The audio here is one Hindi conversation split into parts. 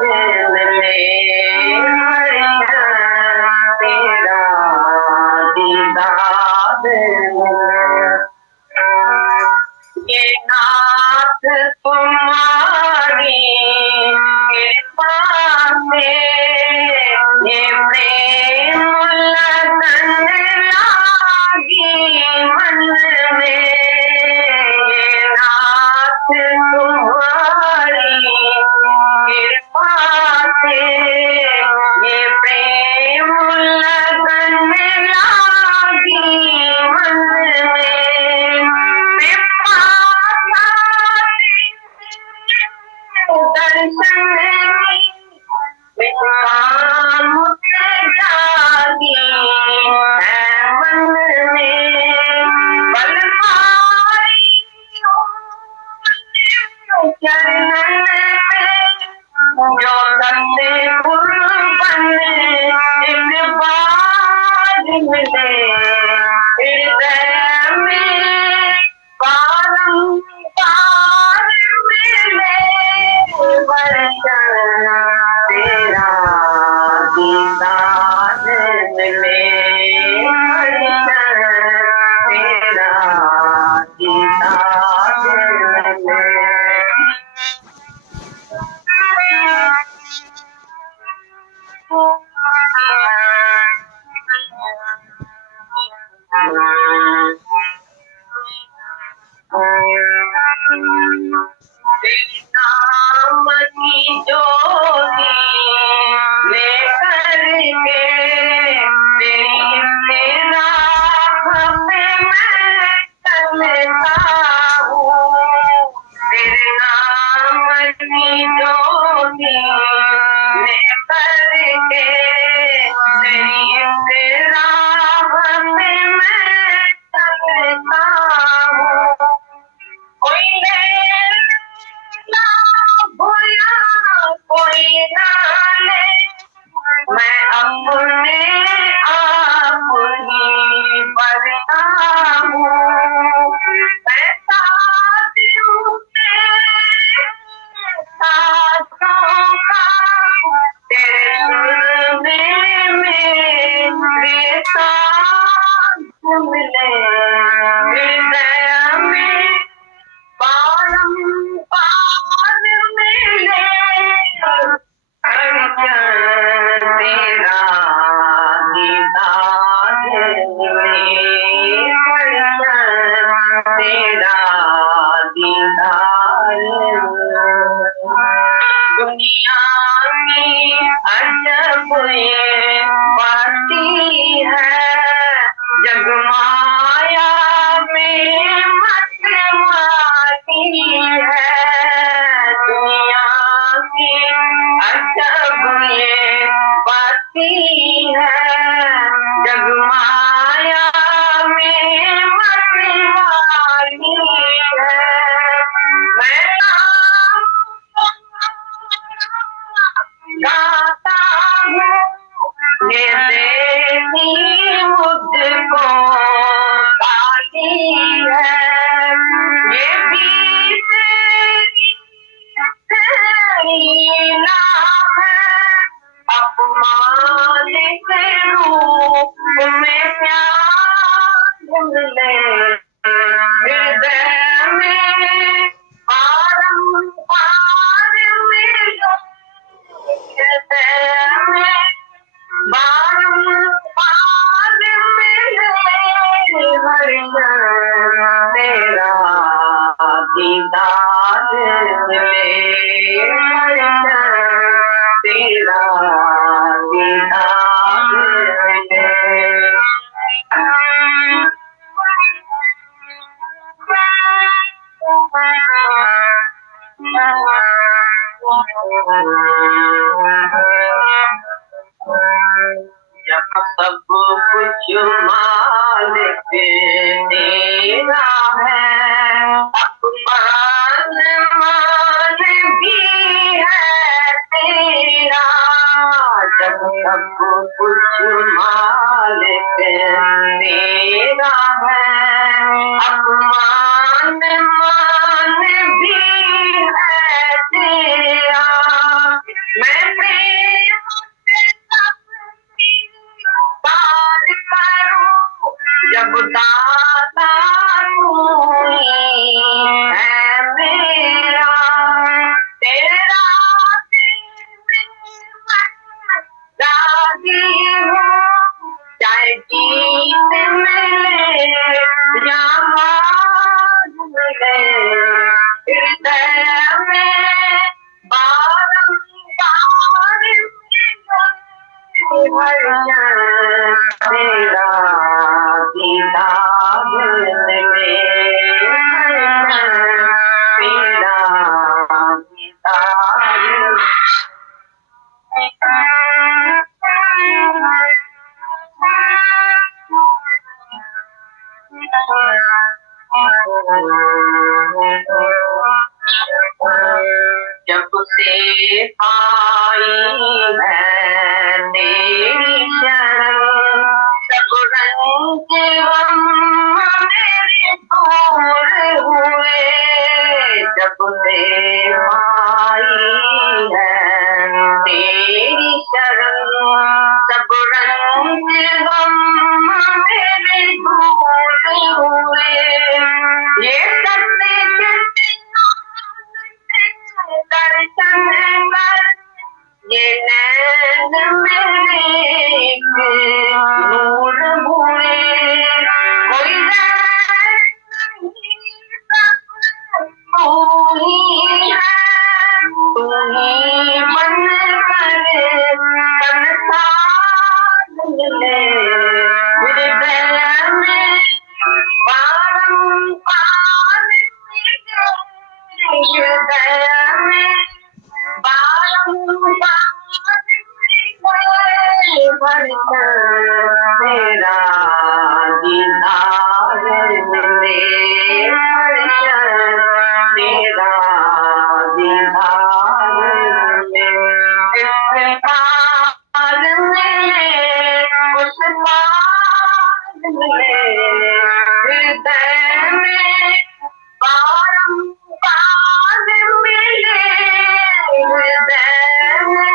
दिल में तेरा दीदार ये नाथ तुम्हारी कृपा से ये प्रेम लगन लागी मन में ये नाथ तुम्हारी कृपा से ये प्रेम लगन लागी मन में दर्शन जागी है मन में बलवारी चरणन जो करते कुर्बन एक बार मिले हृदय में बारंबार मिले वर्षन तेरा दीदार मिले वर्षन तेरा दीदार मिले तेरे नाम की ज्योति लेकर के तेरी राह पे मैं चलता हूँ तेरे नाम की ज्योति लेकर के तेरी राह पे मैं चलता हूँ कोई ना भूला कोई ना ले मैं अपने आप ही बरता हूँ मैं साथी हूँ तेरे साथों का तेरे सुर में मेरे साथ मिले हृदय में बारंबार मिले तेरा दीदार मिले तेरा दीदार दुनिया की अजब ये बाती है जगमाया में मत माती है दुनिया की अजब ये बाती है जगमाया में मत माती है मैं गाता हूँ ये देवी मुझको काली है ये भी तेरी नाम है अपमान के रूप में प्यार मिले हृदय में बारंबार मिले हृदय में बारंबार मिले हरिजन तेरा दीदार मिले हरिजन तेरा दीदार मिले जब सब कुछ मालिक तेरा है अपमान मान भी है तेरा जब सब कुछ मालिक तेरा है अपमान मान भी है तेरा तेरा दीदार मिले, तेरा दीदार। जब से आई है तेरी शरण, सब रंग गम मेरे दूर हुए। जब से आई है तेरी शरण, सब रंग गम मेरे दूर हुए। ये सत्य दर्शन कर ये नैन मेरे नूर हुए। कोई नहीं तू ही है, तू ही बन कर संसार मिले। हृदय में बारंबार हृदय में तेरा दीदार मिले, तेरा दीदार मिले। पार मिले, उस पार मिले, हृदय में बारंबार मिले। हृदय में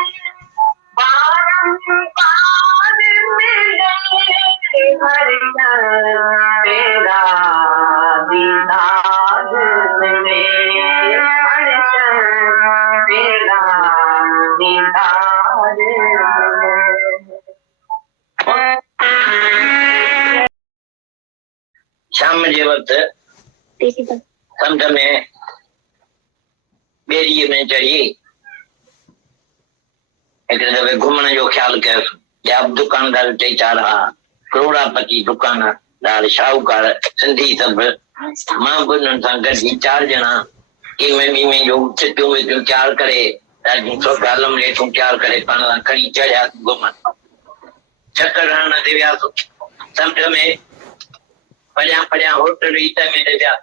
बारंबार मिले, हर क्षण तेरा दीदार मिले, हर क्षण तेरा दीदार मिले। शाम जे वक्त समुंड में ॿेड़ीअ में चढ़ी हिकिड़े दफ़े घुमण जो ख्याल कयोसि। ॿिया बि दुकानदार टे चार हा, करोड़ापति दुकानदार शाहूकार सिंधी सभु। मां बि उन्हनि सां गॾु चार ॼणा कंहिंमें ॿीमे जो चिटियूं विटियूं तयारु करे ॾाढियूं सुगालम हेठूं तयारु करे पाण सां खणी चढ़ियासीं घुमण। चकर हणण ते वियासीं समुंड में। परियां परियां होटल ईट में वियासीं।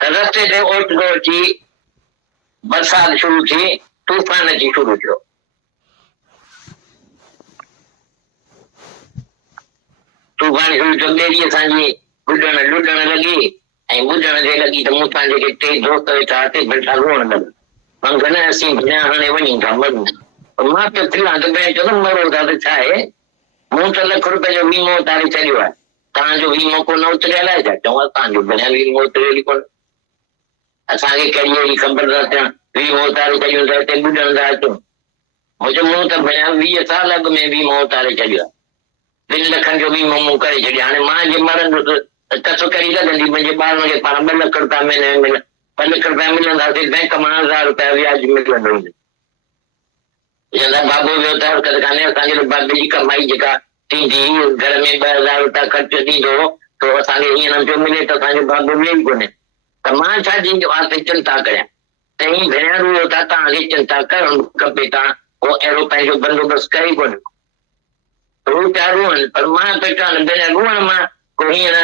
रस्ते ते ओचितो अची बरसात शुरू थी, तूफान अची शुरू थियो। तूफान शुरू थियो, ॿेड़ी असांजी बुॾण लुॾण लॻी ऐं ॿुॾण ते लॻी त मूंसां जेके टे दोस्त वेठा हुते वेठा रोअण लॻा। मां न असीं भॼा हाणे वञूं था मरूं। मां त थियां त भेण चयो मरो था त छा आहे, मूं त ₹1,00,000 जो वीमो उतारे छॾियो आहे, तव्हांजो वीमो कोन उतरियल आहे छा? चऊं तव्हांजो भेण वीमो उतरियल ई कोन। असांखे कहिड़ी अहिड़ी ख़बर न थियण, वीमो उतारे छॾियो त हिते ॿुॾण था अचूं। मूं त भेण 20 साल अॻु में वीमो उतारे छॾियो आहे, 2 लखनि जो वीमो मूं करे छॾियो। हाणे मां जे मरंदुसि त कस कड़ी लॻंदी, मुंहिंजे ॿारनि खे पाण 2 लख रुपया महीने में 2 लख रुपया मिलंदासीं, बैंक मां 1000 रुपया व्याज मिलंदो। बाबो वियो त हरकत कान्हे, असांखे बाबे जी कमाई जेका थींदी घर में 2000 रुपया ख़र्च थींदो तो असांखे हीअं न पियो मिले त असांजो बाबो वियो ई कोन्हे। त मां छा जी वास्ते चिंता करियां? तव्हीं भेण रुओ था, तव्हांखे चिंता करणु खपे, तव्हां को अहिड़ो पंहिंजो बंदोबस्तु करे कोन्हे। रू पिया रुअनि, पर मां पियो चवां भेण रुअण मां को हींअर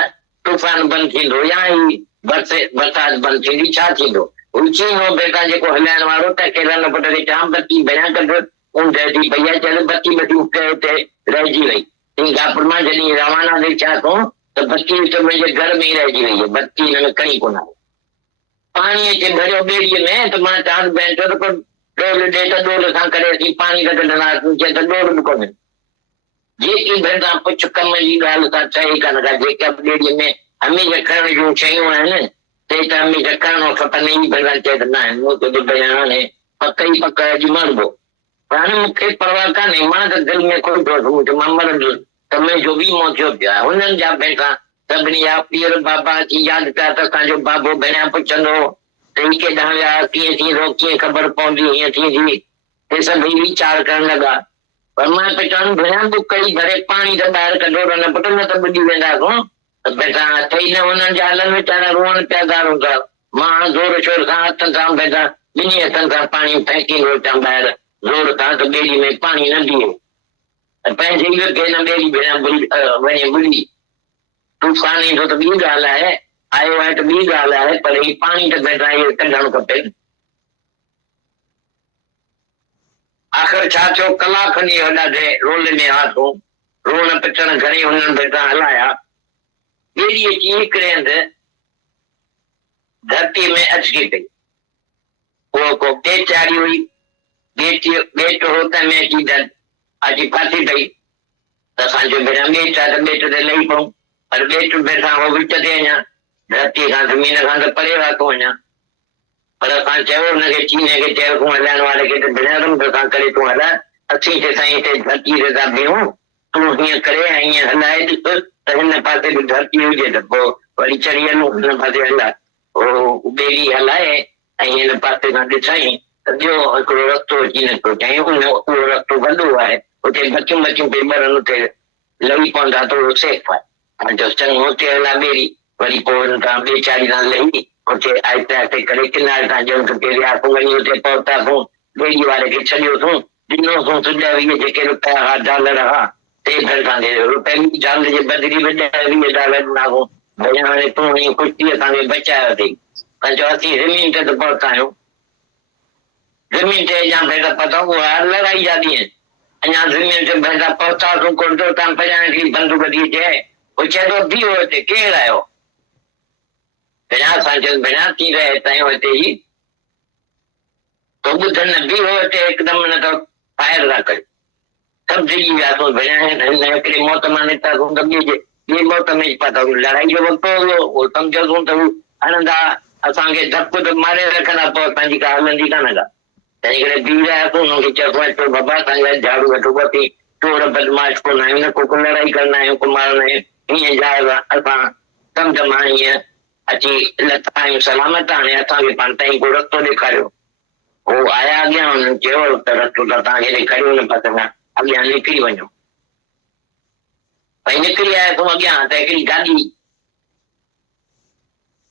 तूफ़ान बंदि थींदो या ही बरसाति बंदि थींदी, छा थींदो? चीनो बेटा जेको हलाइण वारो त केरन पुट खे चवां बत्ती भेण कढ, ऊंद थी पई आहे, चल बत्ती ते रहिजी वई। सिंगापुर मां जॾहिं रवाना थी थिया तूं त बत्ती त मुंहिंजे घर में ई रहिजी वई आहे, बत्ती हिन में खणी कोन आहे। पाणी अचे भरियो ॿेड़ीअ में त मां चवां भेण चयो त डोल ॾे त डोल सां करे असीं पाणी कढंदासीं, चए त डोल बि कोन्हे। जेकी भेण तव्हां पुछ कम जी ॻाल्हि था चई कान का, जेका ॿेड़ीअ में हमेशह खणण जूं शयूं आहिनि ते त हमेशह करणो खपनि। ई भेण चए त न मूं त ॿुधाई हाणे पक ई पक अॼु मरबो, पर हाणे मूंखे परवाह कान्हे, मां त दिलि में खोटो मां मरंदुसि त मुंहिंजो वीमो थियो पियो आहे। हुननि जा भेण सभिनी जा पीर बाबा अची यादि पिया त असांजो बाबो भेण पुछंदो टई के ॾह विया कीअं थींदो कीअं ख़बर पवंदी हीअं थींदी हे सभु वीचार करण लॻा। पर मां पे चवनि भेण बुक कई भरे पाणी त ॿाहिरि कढो न पुट न त ॿुॾी वेंदा कोन बेटा ठही न हुननि जा हलनि वीचारा रोअण पिया दारूं था। मां ज़ोर शोर सां हथनि सां बेटा ॿिन्ही हथनि सां पाणी फेंकींदो अचां ॿाहिरि ज़ोर सां त ॿेड़ी में पाणी न बीहे पंहिंजे इहो खे न ॿेड़ी भेण वञे ॿुॾी तूफान ईंदो त ॿी ॻाल्हि आहे आयो आहे त ॿी ॻाल्हि आहे पर ही पाणी त बेटा इहो कढणु खपे। आख़िर छा थियो कलाक खनि ॾाढे रोल में हाथो रोअण पिचण घणी हुननि बेटा हलाया ॿेड़ी अची हिकिड़े हंधि धरती में अटकी पई। उहो को ॿेट चाढ़ी हुई ॿेट होत में अची फासी पई त असांजो भेण ॿेट आहे त ॿेट ते लही पऊं पर ॿेट बेटा हो विच ते अञा धरती खां ज़मीन खां त परे वातो अञा पर असां चयो हुनखे चीने खे चयो तूं हलाइण वारे खे त भेण रंग सां करे तूं हलाए असीं ते साईं हिते धरती ते था बीहूं तूं हीअं करे ऐं हीअं हलाए ॾिस त हिन पासे बि धरती हुजे त पोइ वरी चढ़ी हलूं हिन पासे हलाए ॿेड़ी हलाए ऐं हिन पासे खां ॾिसाई त ॿियो हिकिड़ो रस्तो अची निकितो चई उहो रस्तो गंदो आहे उते बचियूं बचियूं पेई ॿरनि उते लही पवंदा थोरो सेफ आहे चङो हुते हला ॿेड़ी वरी पोइ हुन खां ॿिए चारी खां लही उते आहिस्ते आहिस्ते करे किनारे तां ॼण चुके वियासीं वञी उते पहुतासीं ॿेड़ी वारे खे छॾियोसीं ॾिनोसीं तुंहिंजा वीह जेके रुपया हुआ डॉलर हुआ टे तव्हांखे रुपए जाल जे बदिली में वीह डॉलर ॾिनासीं भई हाणे तूं ही कुश्ती असांखे बचायो अथई त चयो असीं ज़मीन ते त पहुता आहियूं ज़मीन ते अञा भेटा पतो उहा लड़ाई जा ॾींहं अञा ज़मीन ते भेटा पहुतासीं कोन थो तव्हां पहिरियां हिकिड़ी बंदूक ॾी चए उहो चए थो बीहो हिते केरु आयो भेणा असां चयो भेणा थी रहे हितां हिते ई तो ॿुधनि बीहो हिते हिकदमि न त फायर था करे सभु डिॼी वियासीं भेण हिकिड़ी मौत मां निकितासीं त ॿी मौत में पतो लड़ाई जो वक़्तु हुयो उहो सम्झोसीं त हू हणंदा असांखे धपु त मारे रखंदा पोइ असांजी का हलंदी कान का तंहिं करे बीह रहियासीं हुनखे चयोसीं बाबा असांजे लाइ झाड़ू वठो ॿी चोर बदमाश कोन आहियूं न को लड़ाई कंदा आहियूं को मारंदा आहियूं हीअं जा असां सम्झ मां हीअं अची लथा आहियूं सलामत हाणे असांखे पाण ताईं को रस्तो ॾेखारियो हू आया अॻियां हुननि चयो त रस्तो त तव्हांखे ॾेखारियो न पता खां अॻियां निकिरी वञो भई निकिरी आयासीं अॻियां त हिकिड़ी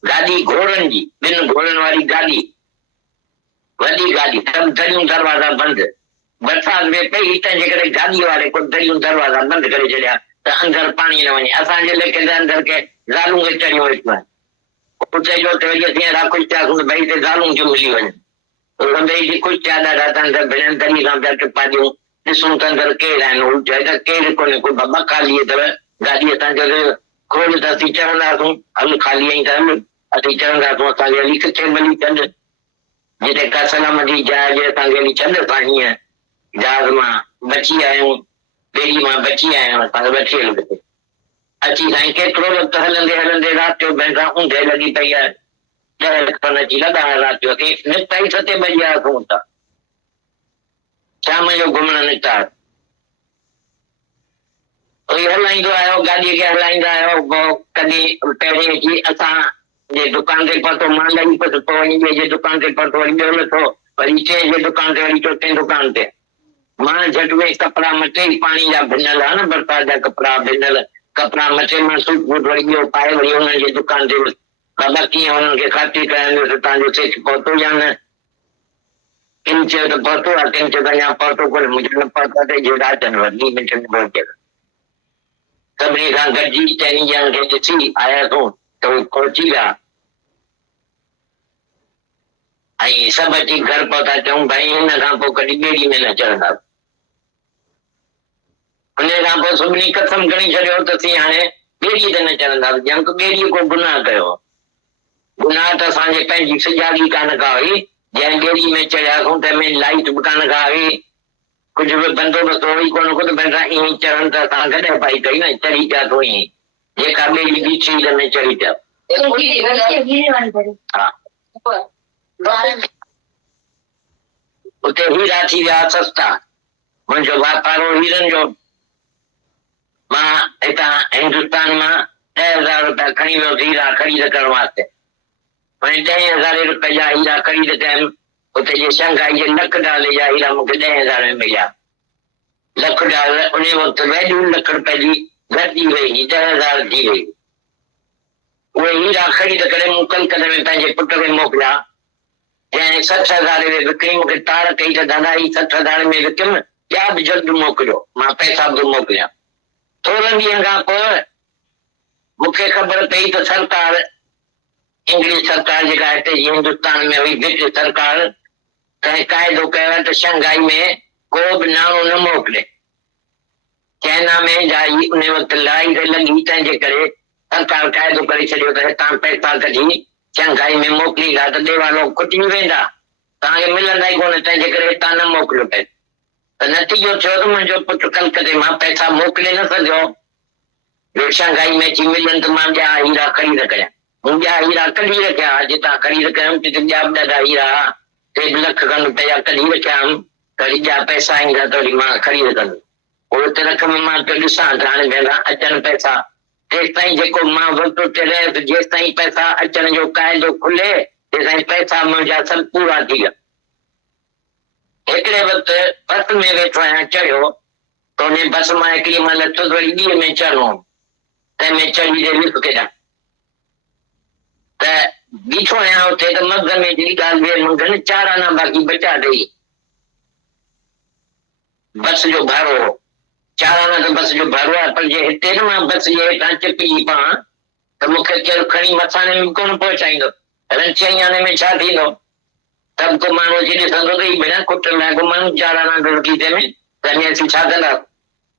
गाॾी घोड़नि जी ॿिनि घोड़नि वारी गाॾी वॾी गाॾी सभु दरियूं दरवाज़ा बंदि बरसाति में पई तंहिंजे करे गाॾी वारे को दरियूं दरवाज़ा बंदि करे छॾिया त अंदरि पाणी न वञे असांजे लेखे त अंदरि के ज़ालूं खे चढ़ियो वेठो उते जो त वरी असीं अहिड़ा ख़ुशि थियासीं भई हिते ज़ालूं जो मिली वञनि रंधई जी ख़ुशि थिया ॾाढा त अंदरि भेण दरी सां पिया टिपा ॾियूं ॾिसूं त अंदरि केरु आहिनि हू चए त केरु कोन्हे कोई बाबा ख़ाली अथव गाॾी असांजो खोल त असीं चढ़ंदासीं हल खाली आई त हल असीं चढ़ंदासीं असांखे हली किथे भली छॾ जिते का सलामती जहाज असांखे हली छॾ असां हीअं जहाज मां बची आया आहियूं ॿेड़ी मां बची आया आहियूं असांखे बची हल किथे अची साईं केतिरो वक़्तु हलंदे हलंदे राति जो भेण ऊंधे लॻी पई आहे 10 खनि अची लॻा राति जो असीं निकिता ई 7 बजे आयासीं हुतां शाम जो घुमण निकिता हलाईंदो आयो गाॾीअ खे हलाईंदा आहियो पोइ कॾहिं पहिरीं अची असांजे दुकान ते पहुतो मां लही पियो पोइ वञी ॿिए जे दुकान ते पहुतो वरी ॿियो लथो वरी टे जे दुकान ते वरी चोथे दुकान ते मां झटि में कपिड़ा मटे पाणी जा भिनल आहे न बरसाति जा कपिड़ा भिनल कपिड़ा मटे मां सूट बूट वरी ॿियो पाए वरी हुननि जे दुकान ते बाबा कीअं हुननि खे ख़ातिर कराईंदुसि तव्हांजो सेठ पहुतो या न किन चयो त पहुतो आहे किन चयो त अञा पहुतो कोन्हे मुंहिंजो न पहुतो आहे जेड़ा अचनि वरी 2 मिंट में पहुचे सभिनी खां गॾिजी 4 ॼणनि खे ॾिसी आयासीं त उहे पहुची विया ऐं सभु अची घर पहुता चऊं भाई हिन खां पोइ कॾहिं ॿेड़ी में न चढ़ंदा हुन खां पोइ सभिनी कसम खणी छॾियो त असीं हाणे ॿेड़ी ते न चढ़ंदासीं ॼण ॿेड़ीअ को गुनाह कयो गुनाह त असांजे पंहिंजी सिजागी कान का हुई जंहिं ॿेड़ी में चढ़ियासीं तंहिंमें लाइट बि कान का हुई कुझु बि बंदोबस्त हुई कोन को त भेण ईअं चढ़नि त असां गॾु पाई कई न चढ़ी पिया थो ईअं जेका ॿेड़ी बीठी हुई में चढ़ी पिया उते हीरा थी विया सस्ता मुंहिंजो वापारो हीरनि जो मां हितां हिंदुस्तान मां 10,000 रुपया खणी वियो हीरा ख़रीद करण वास्ते 10,000 जा हीरा ख़रीद कयमि उते जे शंघाई जे $1,00,000 जा हीरा मूंखे 10,000 में मिलिया। $1,00,000 उन वक़्तु वैल्यू $1,00,000 जी घटिजी वई, 10,000 थी वई। उहे हीरा ख़रीद करे मूं कलकत्ते में पंहिंजे पुट खे मोकिलिया, जंहिं 60,000 में विकिणी। मूंखे तार कई त दादा ही 60,000 में विकियमि, ॿिया बि जल्द मोकिलियो। मां पैसा बि मोकिलिया। थोरनि ॾींहंनि खां पोइ मूंखे ख़बर पई त सरकार, इंग्लिश सरकार जेका हिते जी हिंदुस्तान में हुई, ब्रिटिश सरकार, कंहिं क़ाइदो कयो आहे त शंघाई में को बि नाणो न मोकिले। चाइना में जाई उन वक़्तु लड़ाई लॻी, तंहिंजे करे सरकार क़ाइदो करे छॾियो त हितां पैसा कढी शंघाई में मोकिलींदा त ॾेवालो खुटी वेंदा, तव्हांखे मिलंदा ई कोन, तंहिंजे करे हितां न मोकिलियो पैसा। त नतीजो थियो त मुंहिंजो पुटु कलकत्ते मां पैसा मोकिले न सघियो। शंघाई में अची मिलनि त मां ॿिया हीरा ख़रीद कया। मूं ॿिया हीरा कढी रखिया, जितां ख़रीद कयमि तिते ॿिया बि ॾाढा हीरा 3 लख खनि रुपया कढी रखिया। वरी ॿिया पैसा ईंदा त वरी मां ख़रीद कंदुमि। पोइ उते रक़म मां पियो ॾिसां त हाणे भेणा अचनि पैसा, तेसि ताईं जेको मां वक़्तु ते रहियुसि, जेसि ताईं पैसा अचण जो क़ाइदो खुले तेसि ताईं पैसा मुंहिंजा सभु पूरा थी विया। हिकिड़े वक़्तु बस में वेठो आहियां, चढ़ियो त उन बस मां हिकिड़ी महिल लथुसि, वरी ॿीअ में चढ़ो, तंहिंमें चढ़ी ॾे लिफ्ट केॾां त बीठो आहियां उते त मग़ज़ में हिकिड़ी ॻाल्हि ॿिए मुंडनि 4 आना बाक़ी बचा ॾेई। बस जो भाड़ो हो 4 आना, त बस जो भाड़ो आहे, पर जे हिते न मां बस जे हेठां चिपकी पवां त मूंखे केरु खणी मथाणे में कोन पहुचाईंदो। 6 आने में छा थींदो? तब को माण्हू अची ॾिसंदो त ही भेण कुट लाइ को माण्हू 4 आना ढुकी थिए में, त अने असीं छा कंदा?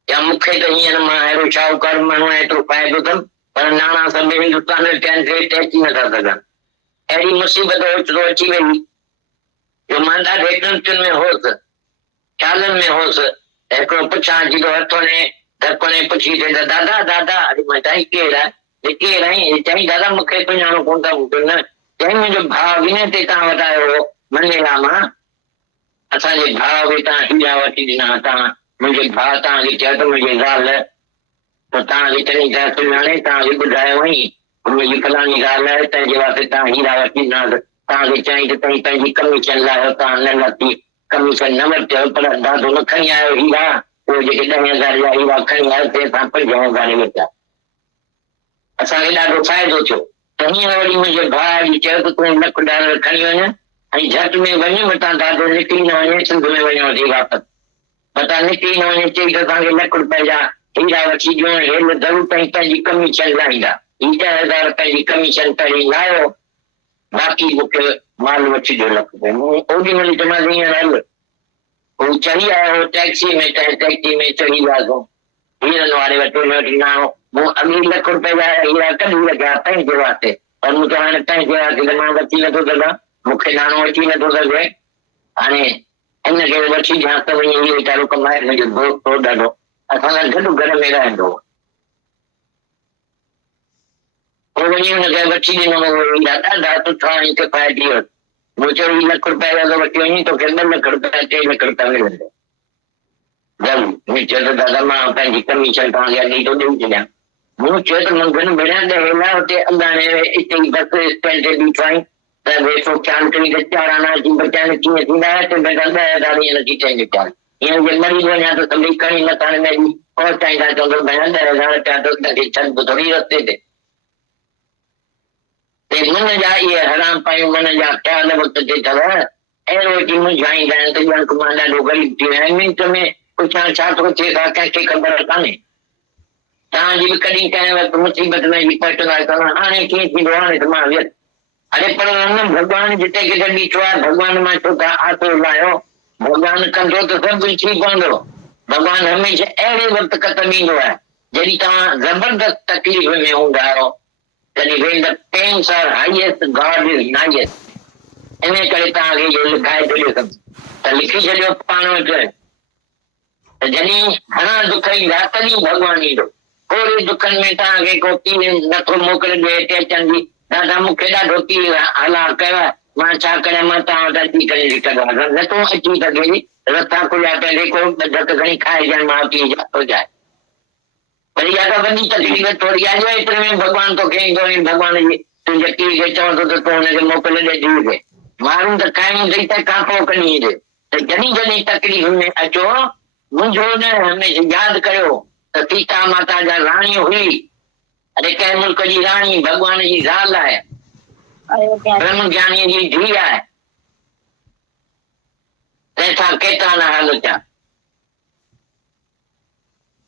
या मूंखे त हींअर मां अहिड़ो शाहूकार माण्हू आहे, एतिरो फ़ाइदो अथमि, पर नाना सभु हिंदुस्तान में अची नथा सघनि। अहिड़ी मुसीबत ओचितो अची वई जो मां ॾाढे टेंशन में होसि, ख़्यालनि में होसि। हिकिड़ो पुछां अची तो हथों ने धकोने पुछी थे त दादा दादा, अरे मां चई केरु आहे? केरु आई? चई दादा मूंखे सुञाणो कोन था। न चई मुंहिंजो भाउ विनय ते तव्हां वटि आयो हो मनेला मां, असांजे भाउ खे तव्हां हीरा वठी ॾिना। तव्हां मुंहिंजे भाउ तव्हांखे चयो त मुंहिंजी ॻाल्हि त तव्हांखे चङी तरह सुञाणे, तव्हांखे ॿुधायो हुई मुंहिंजी फलाणी ॻाल्हि आहे, तंहिंजे वास्ते तव्हां हीरा वठी ॾिना। तव्हांखे चई त तव्हीं पंहिंजी कमीशन लाहियो, तव्हां न वरिती, कमीशन न वरितो, पर ॾाढो न खणी आयो हीरा। उहे जेके 10,000 जा हीरा खणी आयो ते असां 5,000 वरिता। असांखे ॾाढो फ़ाइदो थियो। त हींअर वरी मुंहिंजे भाउ चयो त तूं $1,00,000 खणी वञ ऐं झटि में वञ, मतां ॾाढो निकिरी न वञे, सिंध में वञणो थी वापसि, मतां निकिरी न वञे। चई त तव्हांखे $1,00,000 जा हीरा वठी ॾियो, हेल ज़रूरु ताईं पंहिंजी कमीशन लाहींदा। ही 10,000 पंहिंजी कमीशन पहिरीं लाहियो, बाक़ी मूंखे माल वठी ॾियो $1,00,000। मूं ओॾी महिल चयोमांसि हींअर हल। हू चढ़ी आयो टैक्सी में, टैक्सी में चढ़ी वियासीं हीरनि वारे वटि, उन वटि नाणो। मूं अॻे $1,00,000 जा हीरा कढी रखिया पंहिंजे वास्ते, पर मूं चयो हाणे पंहिंजे वास्ते त मां वठी नथो सघां, मूंखे नाणो वठी नथो सघे, हाणे हिनखे वठी ॾियां त वञी इहो वीचारो कमाए। मुंहिंजो दोस्त हो ॾाढो, असां सां गॾु घर में रहंदो हो। पोइ वञी हुनखे वठी ॾिनो हीरा, ॾाढा सुठा ऐं किफ़ायती हुआ। मूं चयो $1,00,000 जा वठी वञी तोखे $2,00,000 $3,00,000 मिलंदो। ज़रूरु चयो त दादा मां पंहिंजी कमीशन तव्हांखे अॻे थो ॾेई छॾियां। मूं चयो त मंगन भेण ॾहेला हुते अॻाणे हिते ई बस स्टैंड ते बीठो आहीं त वेठो ख्यालु करी त 4 आना अची बचाइण कीअं थींदा? त बेटा 10,000 ईअं नथी चइनि ख्यालु, हीअं जे मरी वञा त सभई खणी मथाणे में पहुचाईंदा, चवंदो भेण 10,000 पिया त तव्हांखे छॾ थोरी रस्ते ते। मन जा इहे हराम पायूं, मन जा ख़्याल वक़्त ते अथव, अहिड़ो अची मुंझाईंदा आहिनि त ॼण मां ॾाढो ग़रीब थी वियो आहियां। मिंट में पुछां छा थो थिए कंहिंखे ख़बर कान्हे। तव्हांजी बि कॾहिं कंहिं वक़्तु मुसीबत में पहुचंदा त हाणे कीअं थींदो, हाणे त मां वियसि। अरे पर हुन भॻवानु जिते किथे बीठो आहे, भॻवान मां छो था आसरो लाहियो? भॻवानु कंदो त सभु थी पवंदो। भॻवानु हमेशह अहिड़े वक़्तु क़दम ईंदो आहे जॾहिं तव्हां ज़बरदस्त तकलीफ़ में हूंदा आहियो, तॾहिं when the pains are highest, God is nighest। इन करे तव्हांखे इहो लिखाए छॾियो त लिखी छॾियो पाण वटि त जॾहिं घणा दुख ईंदा तॾहिं भॻवानु ईंदो। थोरे दुखनि में तव्हांखे को पीउ नथो मोकिले ॾे हिते अचनि जी, दादा मूंखे ॾाढो पीउ हला कयो आहे, मां छा कयां, मां तव्हां वटि अची करे लिखंदो नथो अची सघे, रस्ता खुलिया पहले को धक खणी खाए ॼण माउ पीउ जा थो जाए। पर इहा त वॾी तकलीफ़ थोरी आहे जो एतिरे में भॻवानु तोखे ईंदो ऐं भॻवान जी तू जकी के चवंदो त तूं हुनखे मोकिले ॾे जीव खे माण्हू त खाइण ॾेई त कांपो कढी ॾे त जॾहिं जॾहिं तकलीफ़ में अचो मुंहिंजो न हमेशह यादि कयो त सीता माता जा राणी हुई अरे कंहिं मुल्क जी राणी भॻवान जी ज़ाल आहे ब्रह्म ज्ञानीअ जी धीउ आहे तंहिंसां केतिरा न हाल थिया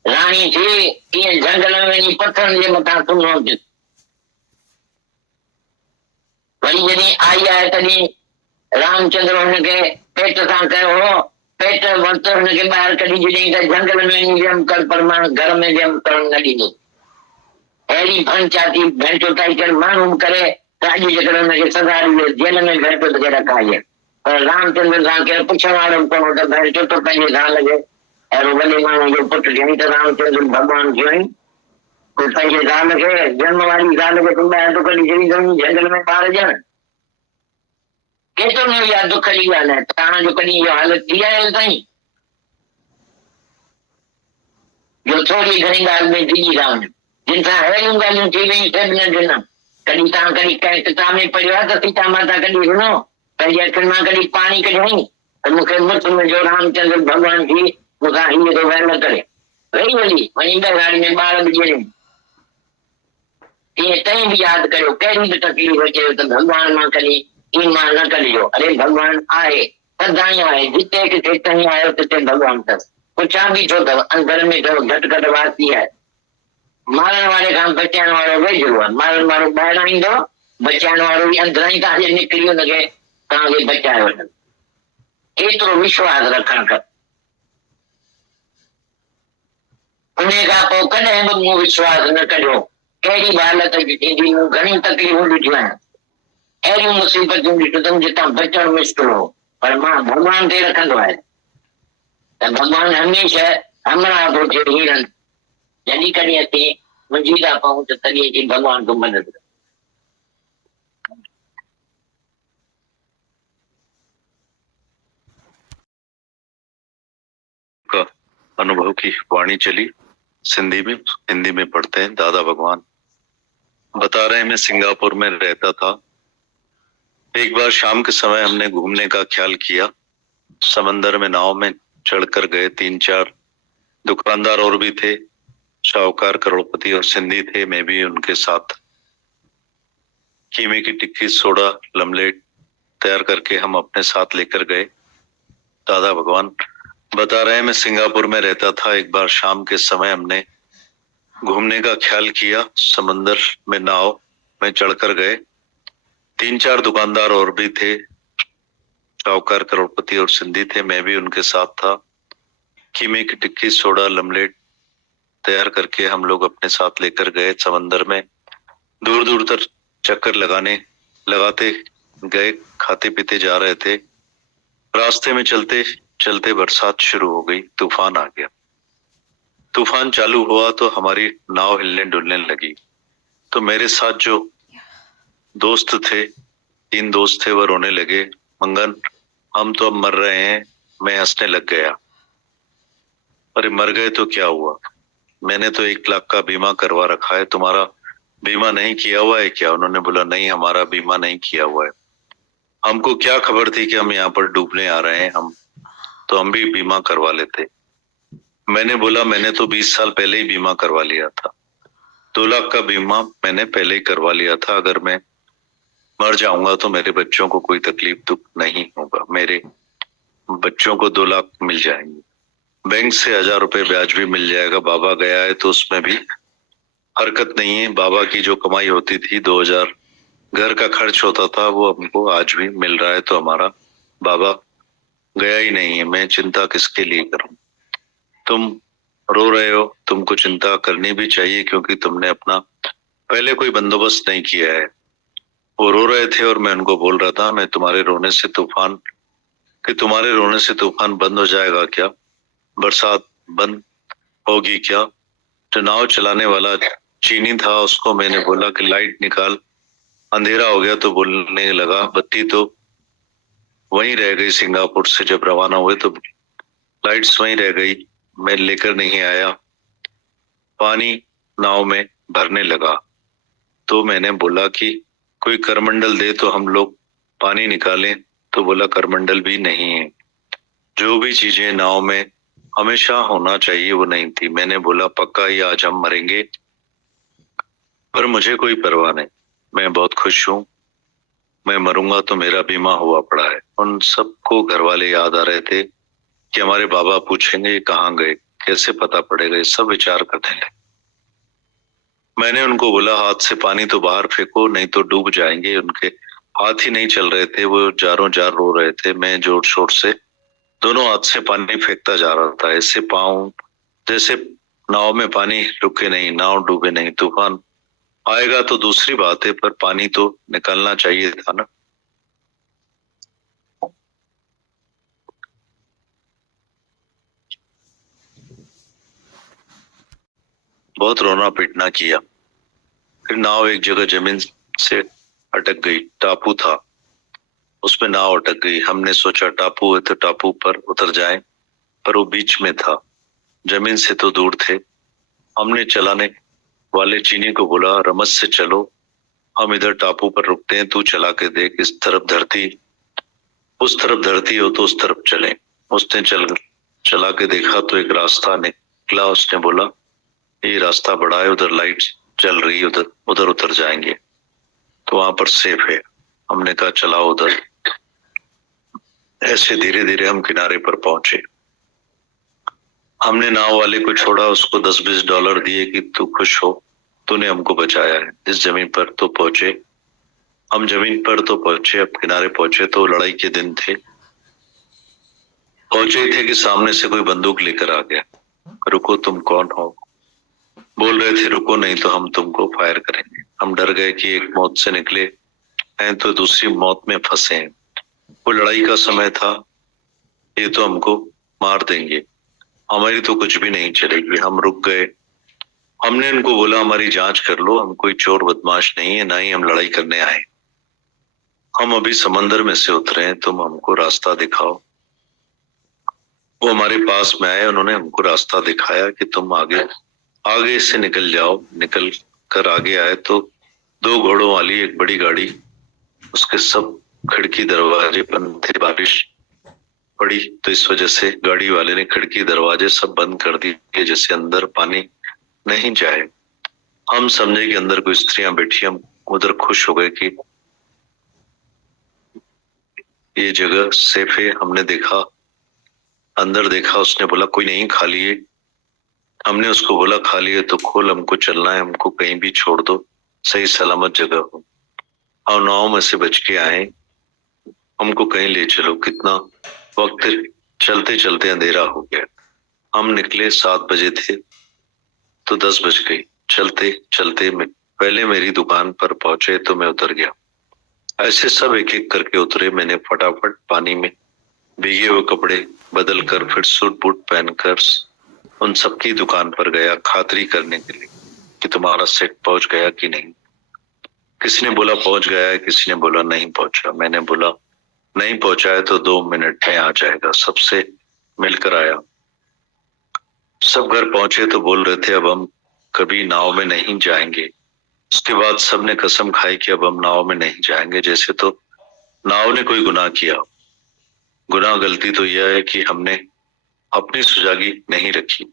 राणी थी कीअं झंगल में वञी पथरनि जे मथां सुम्हो थियुसि वरी जॾहिं आई आहे तॾहिं रामचंद्र हुनखे पेट सां कयो हो पेट वरित हुनखे ॿाहिरि कढी छॾियईं त झंगल में वञी वियमि कर पर मां घर में वियमि करणु न ॾींदुसि अहिड़ी फंचाती भेंटो ताई करे माण्हू करे त अॼु जेकॾहिं हुनखे सज़ा ॾिजे जेल में भेंटो ते रखाइजे पर रामचंद्र सां केरु पुछण वारो कोन हो त भेंटो त पंहिंजे ज़ाल खे अहिड़ो वॾे माण्हू जो पुटु थियईं त रामचंद्र भॻवानु थियो ई तूं पंहिंजे ज़ाल खे जन्म वारी ज़ाल खे तूं ॿाहिरि थो कढी छॾींदुमि झंगल में ॿार ॼण केतिरो न इहा दुख जी ॻाल्हि आहे तव्हांजो कॾहिं इहो हालत थी आहे साईं जो थोरी घणी ॻाल्हि में डिॼी था वञनि जिन सां अहिड़ियूं ॻाल्हियूं थी वयूं सभु न ॾिनमि कॾहिं तव्हां कॾहिं कंहिं किताब में पढ़ियो आहे त सीता माता कॾहिं सुनो पंहिंजे अखियुनि मां कॾहिं पाणी कढियईं त मूंखे मुठ मुंहिंजो रामचंद्र भॻवान जी मूंखां हीअ थो वहम करे वही वञी वञी गाड़ी में ॿार बि ॼणियूं ईअं तई बि यादि कयो कहिड़ी बि तकलीफ़ अचे त भॻवान मां कॾहिं ईमान न कढिजो अरे भॻवान आहे सदाईं आहे जिते किथे कहीं आयो तिते भॻवान अथसि पुछां बि छो अथव अंदर में अथव घटि घटि वासी आहे मारण वारे खां बचाइण वारो वेझो आहे मारण वारो ॿाहिरां ईंदो बचाइण वारो बि अंदरां ई तव्हांजे निकिरी हुनखे तव्हांखे बचाए वठंदो एतिरो विश्वास रखणु खपे उन खां पोइ कॾहिं बि मूं विश्वास न कढियो कहिड़ी बि हालत थींदी मूं घणियूं तकलीफ़ूं ॾिठियूं आहिनि अहिड़ियूं मुसीबतूं ॾिठियूं जितां बचणु मुश्किल हो पर मां भॻवान ते रखंदो आहियां त भॻवान हमेशह हमरा थो थिए हीरनि जॾहिं कॾहिं असीं मुंझी था पऊं त तॾहिं अची भॻवान को मदद का अनुभव की वाणी चली हिंदी में पढ़ते हैं। दादा भगवान बता रहे हैं, मैं सिंगापुर में रहता था। एक बार शाम के समय हमने घूमने का ख्याल किया। समंदर में नाव में चढ़कर गए। 3-4 दुकानदार और भी थे, शाहूकार, करोड़पति और सिंधी थे। मैं भी उनके साथ। कीमे की टिक्की, सोडा, लमलेट तैयार करके हम अपने साथ लेकर गए। दादा भगवान बता रहे हैं, मैं सिंगापुर में रहता था। एक बार शाम के समय हमने घूमने का ख्याल किया। समंदर में नाव में चढ़कर गए। 3-4 दुकानदार और भी थे, शाहूकार, करोड़पति और सिंधी थे। मैं भी उनके साथ था। कीमे की टिक्की, सोडा, लमलेट तैयार करके हम लोग अपने साथ लेकर गए। समंदर में दूर दूर तक चक्कर लगाते गए, खाते पीते जा रहे थे। रास्ते में चलते चलते बरसात शुरू हो गई, तूफान आ गया। तूफान चालू हुआ तो हमारी नाव हिलने डुलने लगी। तो मेरे साथ जो दोस्त थे, 3 दोस्त थे, वो रोने लगे। मंगन, हम तो अब मर रहे हैं। मैं हंसने लग गया। अरे मर गए तो क्या हुआ? मैंने तो 1 लाख का बीमा करवा रखा है। तुम्हारा बीमा नहीं किया हुआ है क्या? उन्होंने बोला, नहीं, हमारा बीमा नहीं किया हुआ है। हमको क्या खबर थी कि हम यहाँ पर डूबने आ रहे हैं। हम भी बीमा करवा लेते। मैंने बोला, मैंने तो 20 साल पहले ही बीमा करवा लिया था। 2 लाख का बीमा मैंने पहले ही करवा लिया था। अगर मैं मर जाऊंगा तो मेरे बच्चों को कोई तकलीफ दुख नहीं होगा। मेरे बच्चों को 2 लाख मिल जाएंगे। बैंक से 1000 रुपए ब्याज भी मिल जाएगा। बाबा गया है तो उसमें भी हरकत नहीं है। बाबा की जो कमाई होती थी, 2000 घर का खर्च होता था, वो हमको आज भी मिल रहा है। तो हमारा बाबा गया ही नहीं है। मैं चिंता किसके लिए करूं? तुम रो रहे हो, तुमको चिंता करनी भी चाहिए, क्योंकि तुमने अपना पहले कोई बंदोबस्त नहीं किया है। वो रो रहे थे और मैं उनको बोल रहा था, मैं तुम्हारे रोने से तूफान बंद हो जाएगा क्या? बरसात बंद होगी क्या? जो नाव चलाने वाला चीनी था, उसको मैंने बोला कि लाइट निकाल। अंधेरा हो गया तो बोलने लगा, बत्ती तो वहीं रह गई। सिंगापुर से जब रवाना हुए तो लाइट्स वहीं रह गई, मैं लेकर नहीं आया। पानी नाव में भरने लगा तो मैंने बोला कि कोई करमंडल दे तो हम लोग पानी निकालें, तो बोला करमंडल भी नहीं है। जो भी चीजें नाव में हमेशा होना चाहिए वो नहीं थी। मैंने बोला पक्का ही आज हम मरेंगे, पर मुझे कोई परवाह नहीं, मैं बहुत खुश हूँ। मैं मरूंगा तो मेरा बीमा हुआ पड़ा है। उन सबको घर वाले याद आ रहे थे कि हमारे बाबा पूछेंगे ये कहाँ गए, कैसे पता पड़ेगा, ये सब विचार करने लगे। मैंने उनको बोला हाथ से पानी तो बाहर फेंको, नहीं तो डूब जाएंगे। उनके हाथ ही नहीं चल रहे थे, वो जारों जार रो रहे थे। मैं जोर शोर से दोनों हाथ से पानी फेंकता जा रहा था, ऐसे पाँव जैसे नाव में पानी रुके नहीं, नाव डूबे नहीं। तूफान आएगा तो दूसरी बात है, पर पानी तो निकलना चाहिए था ना। बहुत रोना पीटना किया। फिर नाव एक जगह जमीन से अटक गई। टापू था, उसमें नाव अटक गई। हमने सोचा टापू है तो टापू पर उतर जाएं, पर वो बीच में था, जमीन से तो दूर थे। हमने चलाने वाले चीनी को बोला रमस से चलो, हम इधर टापू पर रुकते हैं, तू चला के देख, इस तरफ धरती उस तरफ धरती हो तो उस तरफ चले। उसने चला के देखा तो एक रास्ता निकला। उसने बोला ये रास्ता बड़ा है, उधर लाइट चल रही है, उधर उतर जाएंगे तो वहां पर सेफ है। हमने कहा चलाओ उधर। ऐसे धीरे धीरे हम किनारे पर पहुंचे। हमने नाव वाले को छोड़ा, उसको $10-20 दिए कि तू खुश हो, तूने हमको बचाया है। इस जमीन पर तो पहुंचे, हम जमीन पर तो पहुंचे। अब किनारे पहुंचे तो लड़ाई के दिन थे। पहुंचे थे कि सामने से कोई बंदूक लेकर आ गया। रुको, तुम कौन हो? बोल रहे थे रुको नहीं तो हम तुमको फायर करेंगे। हम डर गए कि एक मौत से निकले हैं तो दूसरी मौत में फंसे हैं। वो लड़ाई का समय था, ये तो हमको मार देंगे, हमारी तो कुछ भी नहीं चलेगी। हम रुक गए। हमने उनको बोला हमारी जांच कर लो, हम कोई चोर बदमाश नहीं है, ना ही हम लड़ाई करने आए। हम अभी समंदर में से उतरे हैं, तुम हमको रास्ता दिखाओ। वो हमारे पास में आए, उन्होंने हमको रास्ता दिखाया कि तुम आगे से निकल जाओ। निकल कर आगे आए तो 2 घोड़ों वाली एक बड़ी गाड़ी, उसके सब खिड़की दरवाजे बंद थे। बारिश पड़ी तो इस वजह से गाड़ी वाले ने खिड़की दरवाजे सब बंद कर दिए, जैसे अंदर पानी नहीं जाए। हम समझे कि अंदर कोई स्त्रियां बैठी। हम उधर खुश हो गए कि ये जगह सेफ है। हमने देखा, अंदर देखा, उसने बोला कोई नहीं, खाली है। हमने उसको बोला खाली है तो खोल, हमको चलना है, हमको कहीं भी छोड़ दो, सही सलामत जगह हो। और नाव में से बच के आए, हमको कहीं ले चलो। कितना वक्त, चलते चलते अंधेरा हो गया। हम निकले 7 बजे थे तो 10 बज गई। चलते चलते पहले मेरी दुकान पर पहुंचे तो मैं उतर गया। ऐसे सब एक एक करके उतरे। मैंने फटाफट पानी में भीगे हुए कपड़े बदल कर फिर सूट बूट पहनकर उन सबकी दुकान पर गया, खातरी करने के लिए कि तुम्हारा सेट पहुंच गया कि नहीं। किसी ने बोला पहुंच गया है, किसी ने बोला नहीं पहुंचा। मैंने बोला नहीं पहुंचा है तो 2 मिनट में आ जाएगा। सबसे मिलकर आया। सब घर पहुंचे तो बोल रहे थे अब हम कभी नाव में नहीं जाएंगे। उसके बाद सबने कसम खाई कि अब हम नाव में नहीं जाएंगे, जैसे तो नाव ने कोई गुनाह किया। गुनाह गलती तो यह है कि हमने अपनी सुजागी नहीं रखी।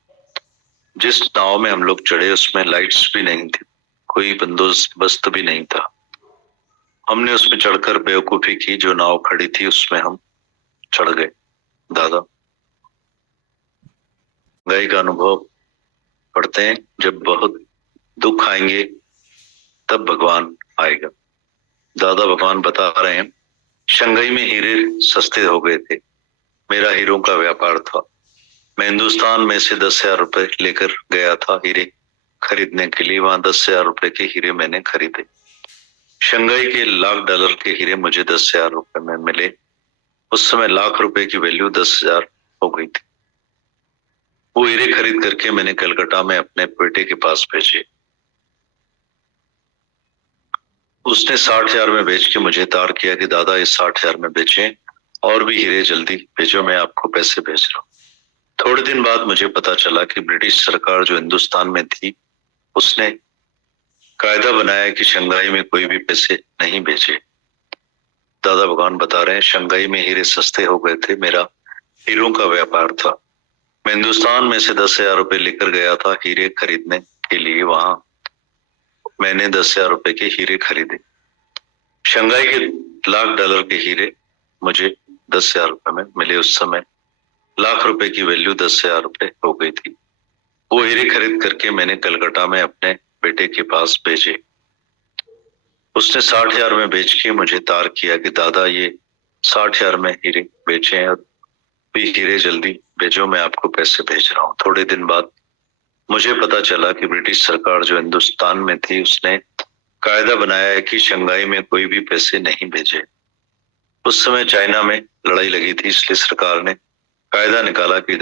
जिस नाव में हम लोग चढ़े उसमें लाइट्स भी नहीं थी, कोई बंदोबस्त भी नहीं था। हमने उसमें चढ़कर बेवकूफी की। जो नाव खड़ी थी उसमें हम चढ़ गए। दादा गए का अनुभव पढ़ते हैं, जब बहुत दुख आएंगे तब भगवान आएगा। दादा भगवान बता रहे हैं शंघाई में हीरे सस्ते हो गए थे। मेरा हीरों का व्यापार था। मैं हिंदुस्तान में से 10,000 रुपए लेकर गया था हीरे खरीदने के लिए। वहां 10,000 रुपए के हीरे मैंने खरीदे। शंघाई के $1,00,000 के हीरे मुझे 10,000 रुपए में मिले। उस समय $1,00,000 की वैल्यू 10,000 हो गई थी। वो हीरे खरीद करके मैंने कलकत्ता में अपने बेटे के पास भेजे। उसने 60,000 में बेच के मुझे तार किया कि दादा इस 60,000 में बेचें और भी हीरे जल्दी भेजो, मैं आपको पैसे भेज रहा हूँ। थोड़े दिन बाद मुझे पता चला कि ब्रिटिश सरकार जो हिंदुस्तान में थी उसने कायदा बनाया कि शंघाई में कोई भी पैसे नहीं भेजे। दादा भगवान बता रहे हैं, शंघाई में हीरे सस्ते हो गए थे। मेरा हीरों का व्यापार था। मैं हिंदुस्तान में से 10,000 रुपए लेकर गया था हीरे खरीदने के लिए। वहां मैंने 10,000 रुपए के हीरे खरीदे। शंघाई के $1,00,000 के हीरे मुझे 10,000 रुपए में मिले। उस समय ₹1,00,000 की वैल्यू 10,000 रुपए हो गई थी। वो हीरे खरीद करके मैंने कलकत्ता में अपने बेटे के पास भेजे। उसने 60,000 में बेच के मुझे तार किया कि दादा ये 60,000 में हीरे बेचे हैं, भी हीरे जल्दी भेजो, मैं आपको पैसे भेज रहा हूँ। थोड़े दिन बाद मुझे पता चला कि ब्रिटिश सरकार जो हिंदुस्तान में थी उसने कायदा बनाया है कि शंघाई में कोई भी पैसे नहीं भेजे। उस समय चाइना में लड़ाई लगी थी, इसलिए सरकार ने कायदा निकाला कि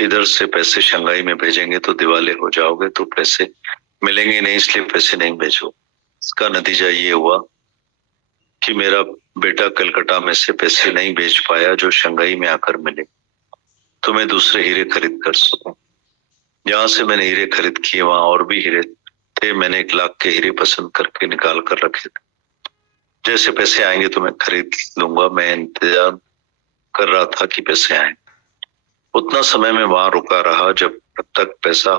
इधर से पैसे शंघाई में भेजेंगे तो दिवाले हो जाओगे, तो पैसे मिलेंगे नहीं, इसलिए पैसे नहीं भेजो। इसका नतीजा ये हुआ कि मेरा बेटा कलकत्ता में से पैसे नहीं भेज पाया जो शंघाई में आकर मिले, तो मैं दूसरे हीरे खरीद कर सकूं। जहां से मैंने हीरे खरीद किए वहां और भी हीरे थे। मैंने 1,00,000 के हीरे पसंद करके निकाल कर रखे थे। जैसे पैसे आएंगे तो मैं खरीद लूंगा। मैं इंतजार कर रहा था कि पैसे आए। उतना समय मैं वहां रुका रहा जब तक पैसा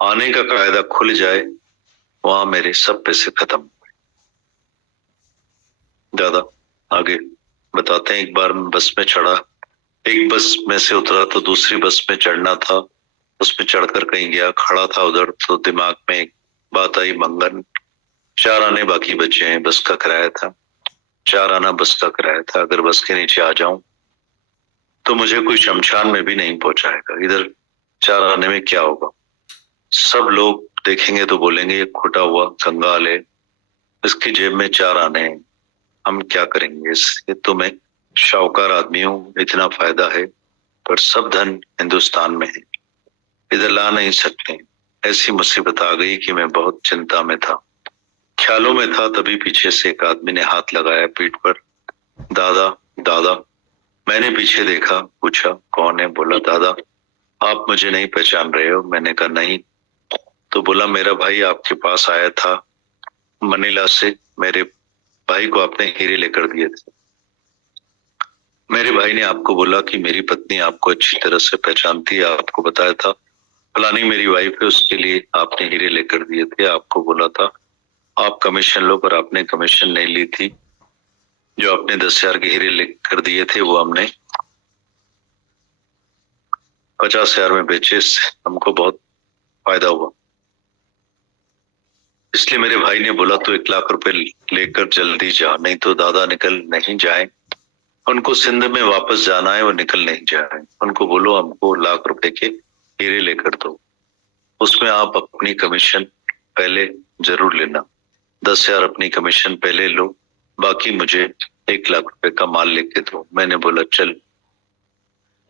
आने का कायदा खुल जाए। वहां मेरे सब पैसे खत्म हुए। दादा आगे बताते हैं, एक बार मैं बस में चढ़ा। एक बस में से उतरा तो दूसरी बस में चढ़ना था। उसमें चढ़कर कहीं गया, खड़ा था उधर, तो दिमाग में एक बात आई, मंगन 4 आने बाकी बचे हैं। बस का किराया था 4 आना, बस का किराया था। अगर बस के नीचे आ जाऊं तो मुझे कोई शमशान में भी नहीं पहुंचाएगा। इधर 4 आने में क्या होगा? सब लोग देखेंगे तो बोलेंगे ये खोटा हुआ कंगाल है, इसकी जेब में 4 आने हैं, हम क्या करेंगे इससे? तो मैं शाहूकार आदमी हूँ, इतना फायदा है, पर सब धन हिंदुस्तान में है, इधर ला नहीं सकते। ऐसी मुसीबत आ गई कि मैं बहुत चिंता में था, ख्यालों में था। तभी पीछे से एक आदमी ने हाथ लगाया पीठ पर। दादा दादा। मैंने पीछे देखा, पूछा कौन है? बोला दादा आप मुझे नहीं पहचान रहे हो? मैंने कहा नहीं। तो बोला मेरा भाई आपके पास आया था मनीला से, मेरे भाई को आपने हीरे लेकर दिए थे। मेरे भाई ने आपको बोला कि मेरी पत्नी आपको अच्छी तरह से पहचानती है, आपको बताया था फलानी मेरी वाइफ है, उसके लिए आपने हीरे लेकर दिए थे। आपको बोला था आप कमीशन लो, पर आपने कमीशन नहीं ली थी। जो आपने 10,000 के हीरे लेकर दिए थे वो हमने 50,000 में बेचे, हमको बहुत फायदा हुआ। इसलिए मेरे भाई ने बोला तो 1,00,000 रुपए लेकर जल्दी जा, नहीं तो दादा निकल नहीं जाए। उनको सिंध में वापस जाना है, वो निकल नहीं जाए। उनको बोलो हमको 1,00,000 रुपए के हीरे लेकर दो, उसमें आप अपनी कमीशन पहले जरूर लेना। 10,000 अपनी कमीशन पहले लो, बाकी मुझे 1,00,000 रुपए का माल लेके दो। मैंने बोला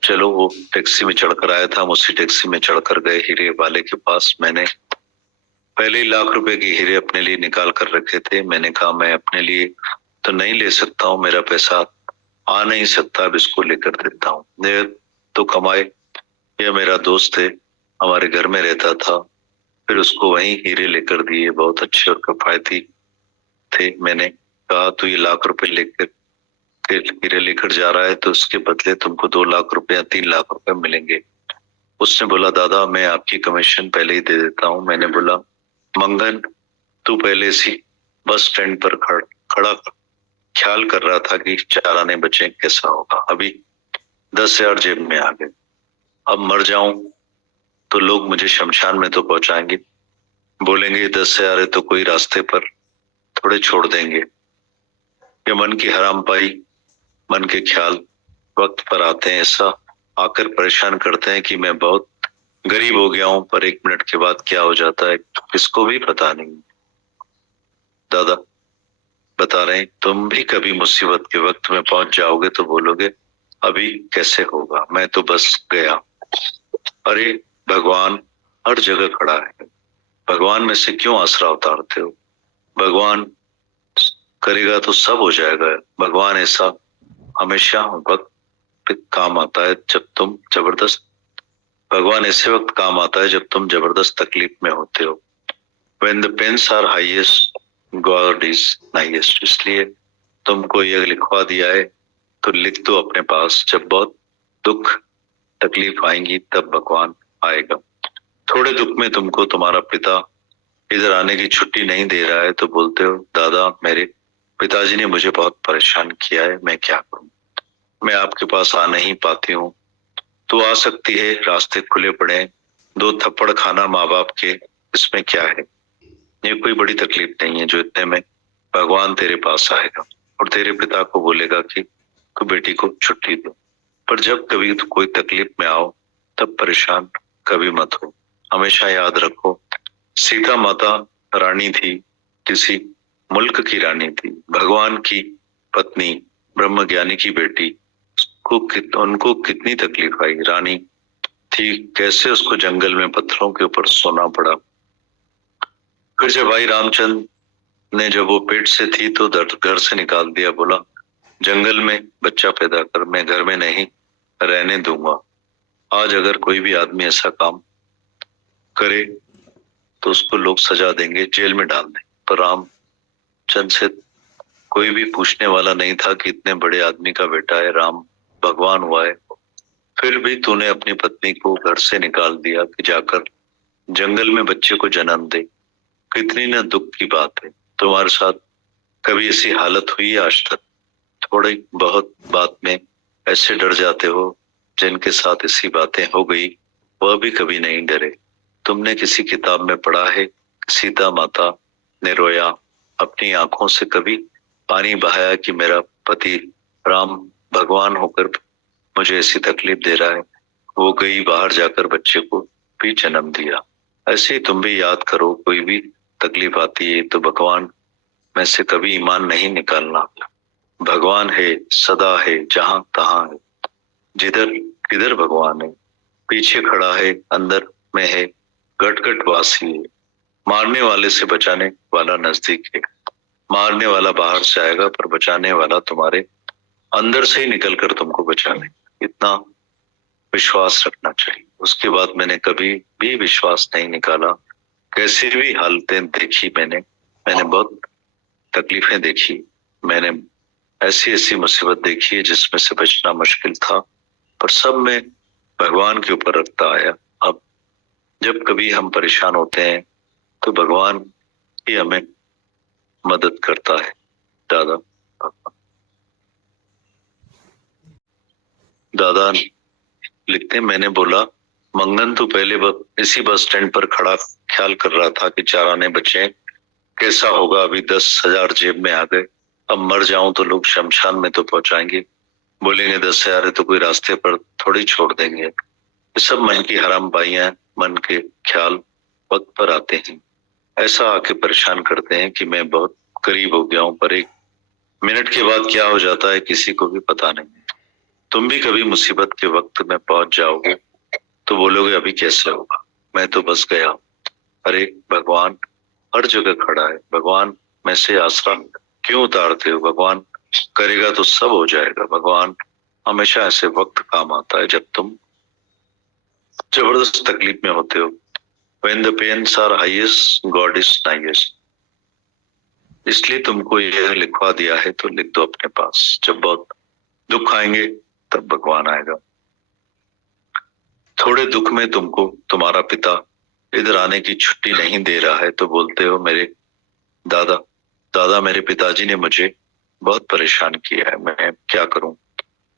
चलो। वो टैक्सी में चढ़कर आया था, हम उसी टैक्सी में चढ़कर गए हीरे वाले के पास। मैंने पहले ही 1,00,000 रुपए के हीरे अपने लिए निकाल कर रखे थे। मैंने कहा मैं अपने लिए तो नहीं ले सकता हूँ, मेरा पैसा आ नहीं सकता, अब इसको लेकर देता हूँ। ये तो कमाए, यह मेरा दोस्त है, हमारे घर में रहता था। फिर उसको वही हीरे लेकर दिए, बहुत अच्छे और किफायती थे। मैंने कहा तो ये 1,00,000 रुपए लेकर हीरे लेकर जा रहा है, तो उसके बदले तुमको 2,00,000 रुपए या 3,00,000 रुपए मिलेंगे। उसने बोला दादा मैं आपकी कमीशन पहले ही दे देता हूँ। मैंने बोला मंगन तू पहले से बस स्टैंड पर खड़ा ख्याल कर रहा था कि 4 आने बचे, कैसा होगा। अभी 10,000 जेब में आ गए। अब मर जाऊं तो लोग मुझे शमशान में तो पहुंचाएंगे, बोलेंगे 10,000 है तो कोई रास्ते पर थोड़े छोड़ देंगे। ये मन की हराम पाई, मन के ख्याल वक्त पर आते हैं, ऐसा आकर परेशान करते हैं कि मैं बहुत गरीब हो गया हूं, पर 1 मिनट के बाद क्या हो जाता है किसको भी पता नहीं। दादा बता रहे हैं, तुम भी कभी मुसीबत के वक्त में पहुंच जाओगे तो बोलोगे अभी कैसे होगा, मैं तो बस गया। अरे भगवान हर जगह खड़ा है, भगवान में से क्यों आसरा उतारते हो? भगवान करेगा तो सब हो जाएगा। भगवान ऐसा हमेशा वक्त पे काम आता है जब तुम जबरदस्त, भगवान ऐसे वक्त काम आता है जब तुम जबरदस्त तकलीफ में होते हो। When the pens are highest, God is nighest. इसलिए तुमको यह लिखवा दिया है तो लिख दो अपने पास। जब बहुत दुख तकलीफ आएंगी तब भगवान आएगा। थोड़े दुख में तुमको तुम्हारा पिता इधर आने की छुट्टी नहीं दे रहा है तो बोलते हो दादा मेरे पिताजी ने मुझे बहुत परेशान किया है, मैं क्या करूं, मैं आपके पास आ नहीं पाती हूँ। तो आ सकती है, रास्ते खुले पड़े, 2 थप्पड़ खाना माँ बाप के, इसमें क्या है, ये कोई बड़ी तकलीफ नहीं है जो इतने में भगवान तेरे पास आएगा और तेरे पिता को बोलेगा कि तू बेटी को छुट्टी दो। पर जब कभी तो कोई तकलीफ में आओ तब परेशान कभी मत हो। हमेशा याद रखो सीता माता रानी थी, किसी मुल्क की रानी थी, भगवान की पत्नी, ब्रह्मज्ञानी की बेटी, उनको कितनी तकलीफ आई, रानी थी, कैसे उसको जंगल में पत्थरों के ऊपर सोना पड़ा। फिर जब भाई रामचंद्र ने जब वो पेट से थी तो घर से निकाल दिया, बोला जंगल में बच्चा पैदा कर, मैं घर में नहीं रहने दूंगा। आज अगर कोई भी आदमी ऐसा काम करे तो उसको लोग सजा देंगे, जेल में डाल देंगे। पर रामचंद्र से कोई भी पूछने वाला नहीं था कि इतने बड़े आदमी का बेटा है, राम भगवान हुआ है, फिर भी तूने अपनी पत्नी को घर से निकाल दिया कि जाकर जंगल में बच्चे को जन्म दे। कितनी न दुख की बात है। तुम्हारे साथ कभी ऐसी हालत हुई है आज तक? थोड़ी बहुत बात में ऐसे डर जाते हो, जिनके साथ ऐसी बातें हो गई वह भी कभी नहीं डरे। तुमने किसी किताब में पढ़ा है सीता माता ने रोया, अपनी आंखों से कभी पानी बहाया कि मेरा पति राम भगवान होकर मुझे ऐसी तकलीफ दे रहा है। वो गई बाहर जाकर बच्चे को भी जन्म दिया। ऐसे ही तुम भी याद करो, कोई भी तकलीफ आती है तो भगवान में से कभी ईमान नहीं निकालना। भगवान है, सदा है, जहां तहां है, जिधर किधर भगवान है, पीछे खड़ा है, अंदर में है, घट घट वासी है। मारने वाले से बचाने वाला नजदीक है। मारने वाला बाहर से आएगा पर बचाने वाला तुम्हारे अंदर से ही निकलकर तुमको बचाने। इतना विश्वास रखना चाहिए। उसके बाद मैंने कभी भी विश्वास नहीं निकाला। कैसी भी हालतें देखी मैंने बहुत तकलीफें देखी, मैंने ऐसी ऐसी मुसीबत देखी है जिसमें से बचना मुश्किल था, पर सब में भगवान के ऊपर रखता आया। अब जब कभी हम परेशान होते हैं तो भगवान ही हमें मदद करता है। दादा लिखते, मैंने बोला मंगन तो पहले इसी बस स्टैंड पर खड़ा ख्याल कर रहा था कि 4 आने बचे, कैसा होगा। अभी 10,000 जेब में आ गए, अब मर जाऊं तो लोग शमशान में तो पहुंचाएंगे, बोलेंगे 10,000 है तो कोई रास्ते पर थोड़ी छोड़ देंगे। ये सब मन की हराम बाइयां, मन के ख्याल वक्त पर आते हैं, ऐसा आके परेशान करते हैं कि मैं बहुत करीब हो गया हूं, पर 1 मिनट के बाद क्या हो जाता है किसी को भी पता नहीं। तुम भी कभी मुसीबत के वक्त में पहुंच जाओगे तो बोलोगे अभी कैसे होगा, मैं तो बस गया। अरे भगवान हर जगह खड़ा है, भगवान में से आसरा क्यों उतारते हो? भगवान करेगा तो सब हो जाएगा। भगवान हमेशा ऐसे वक्त काम आता है जब तुम जबरदस्त तकलीफ में होते हो। When the pains are highest, God is nighest. इसलिए तुमको यह लिखवा दिया है तो लिख दो अपने पास। जब बहुत दुख आएंगे तब भगवान आएगा। थोड़े दुख में तुमको तुम्हारा पिता इधर आने की छुट्टी नहीं दे रहा है तो बोलते हो मेरे दादा मेरे पिताजी ने मुझे बहुत परेशान किया है, मैं क्या करूं,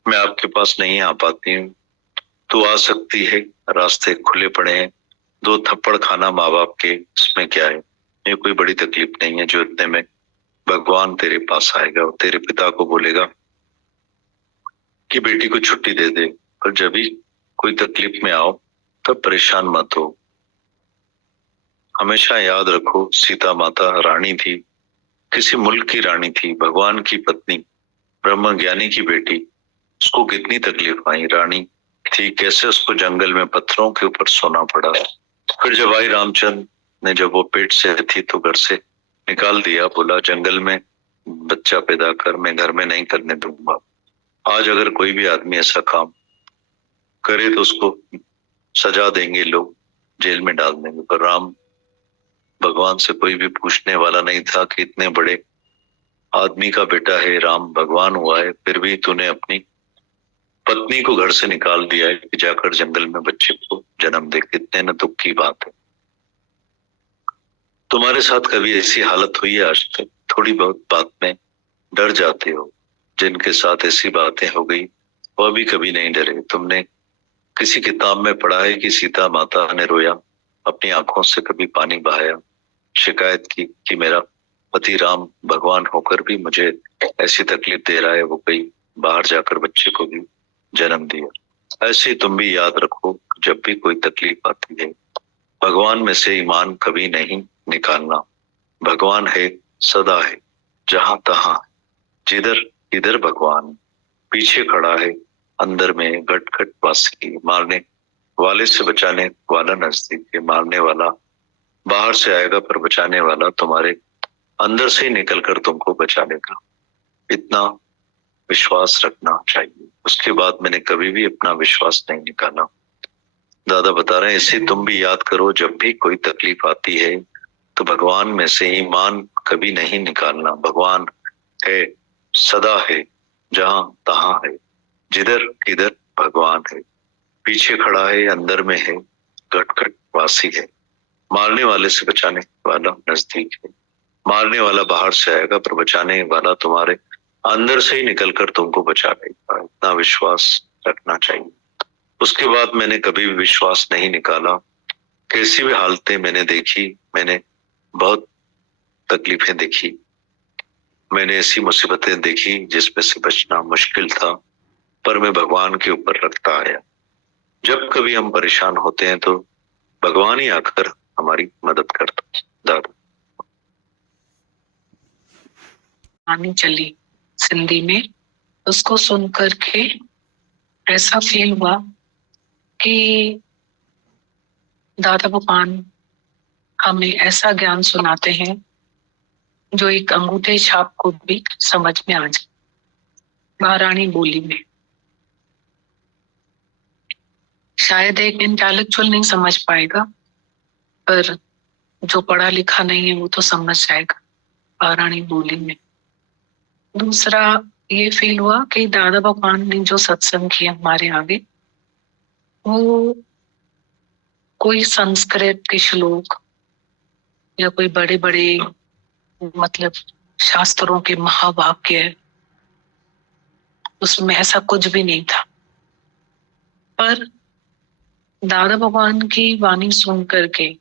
मैं आपके पास नहीं आ पाती हूँ। तो आ सकती है, रास्ते खुले पड़े हैं, 2 थप्पड़ खाना माँ बाप के, इसमें क्या है, ये कोई बड़ी तकलीफ नहीं है जो इतने में भगवान तेरे पास आएगा और तेरे पिता को बोलेगा कि बेटी को छुट्टी दे दे। पर जब भी कोई तकलीफ में आओ तब परेशान मत हो। हमेशा याद रखो सीता माता रानी थी, किसी मुल्क की रानी थी, भगवान की पत्नी, ब्रह्म ज्ञानी की बेटी, उसको कितनी तकलीफ आई, रानी थी, कैसे उसको जंगल में पत्थरों के ऊपर सोना पड़ा। फिर जब भाई रामचंद्र ने जब वो पेट से थी तो घर से निकाल दिया, बोला जंगल में बच्चा पैदा कर, मैं घर में नहीं करने दूंगा। आज अगर कोई भी आदमी ऐसा काम करे तो उसको सजा देंगे लोग, जेल में डाल देंगे। पर राम भगवान से कोई भी पूछने वाला नहीं था कि इतने बड़े आदमी का बेटा है, राम भगवान हुआ है, फिर भी तूने अपनी पत्नी को घर से निकाल दिया है कि जाकर जंगल में बच्चे को जन्म दे। कितने न दुख की बात है। तुम्हारे साथ कभी ऐसी हालत हुई है आज तक? थोड़ी बहुत बात में डर जाते हो। जिनके साथ ऐसी बातें हो गई वो अभी कभी नहीं डरे। तुमने किसी किताब में पढ़ा है कि सीता माता ने रोया, अपनी आंखों से कभी पानी बहाया, शिकायत की कि मेरा पति राम भगवान होकर भी मुझे ऐसी तकलीफ दे रहा है। वो कहीं बाहर जाकर बच्चे को भी जन्म दिया। ऐसे तुम भी याद रखो, जब भी कोई तकलीफ आती है भगवान में से ईमान कभी नहीं निकालना। भगवान है, सदा है, जहां तहां, जिधर इधर भगवान। पीछे खड़ा है, अंदर में घट घट वासी। मारने वाले से बचाने वाला नजदीक है। मारने वाला बाहर से आएगा पर बचाने वाला तुम्हारे अंदर से ही निकल कर तुमको बचा लेगा। इतना विश्वास रखना चाहिए। उसके बाद मैंने कभी भी अपना विश्वास नहीं निकाला। दादा बता रहे हैं, इसे तुम भी याद करो, जब भी कोई तकलीफ आती है तो भगवान में से ईमान कभी नहीं निकालना। भगवान है, सदा है, जहां तहां है, जिधर इधर भगवान है। पीछे खड़ा है, अंदर में है, घट घट वासी है। मारने वाले से बचाने वाला नजदीक है। मारने वाला बाहर से आएगा पर बचाने वाला तुम्हारे अंदर से ही निकलकर तुमको बचा लेगा। इतना विश्वास रखना चाहिए। उसके बाद मैंने कभी भी विश्वास नहीं निकाला। कैसी भी हालतें मैंने देखी, मैंने बहुत तकलीफें देखी, मैंने ऐसी मुसीबतें देखी जिसमें से बचना मुश्किल था, पर मैं भगवान के ऊपर रखता आया। जब कभी हम परेशान होते हैं तो भगवान ही आकर हमारी मदद करता है। दादा कहानी चली सिंधी में, उसको सुन करके ऐसा फील हुआ कि दादा भगवान हमें ऐसा ज्ञान सुनाते हैं जो एक अंगूठे छाप को भी समझ में आ जाए, महारानी बोली में। शायद एक इंटेलेक्चुअल नहीं समझ पाएगा, पर जो पढ़ा लिखा नहीं है वो तो समझ जाएगा महारानी बोली में। दूसरा ये फील हुआ कि दादा भगवान ने जो सत्संग किया हमारे आगे, वो कोई संस्कृत के श्लोक या कोई बड़े बड़े मतलब शास्त्रों के महावाक्य, उसमें ऐसा कुछ भी नहीं था। पर दादा भगवान की वाणी सुन करके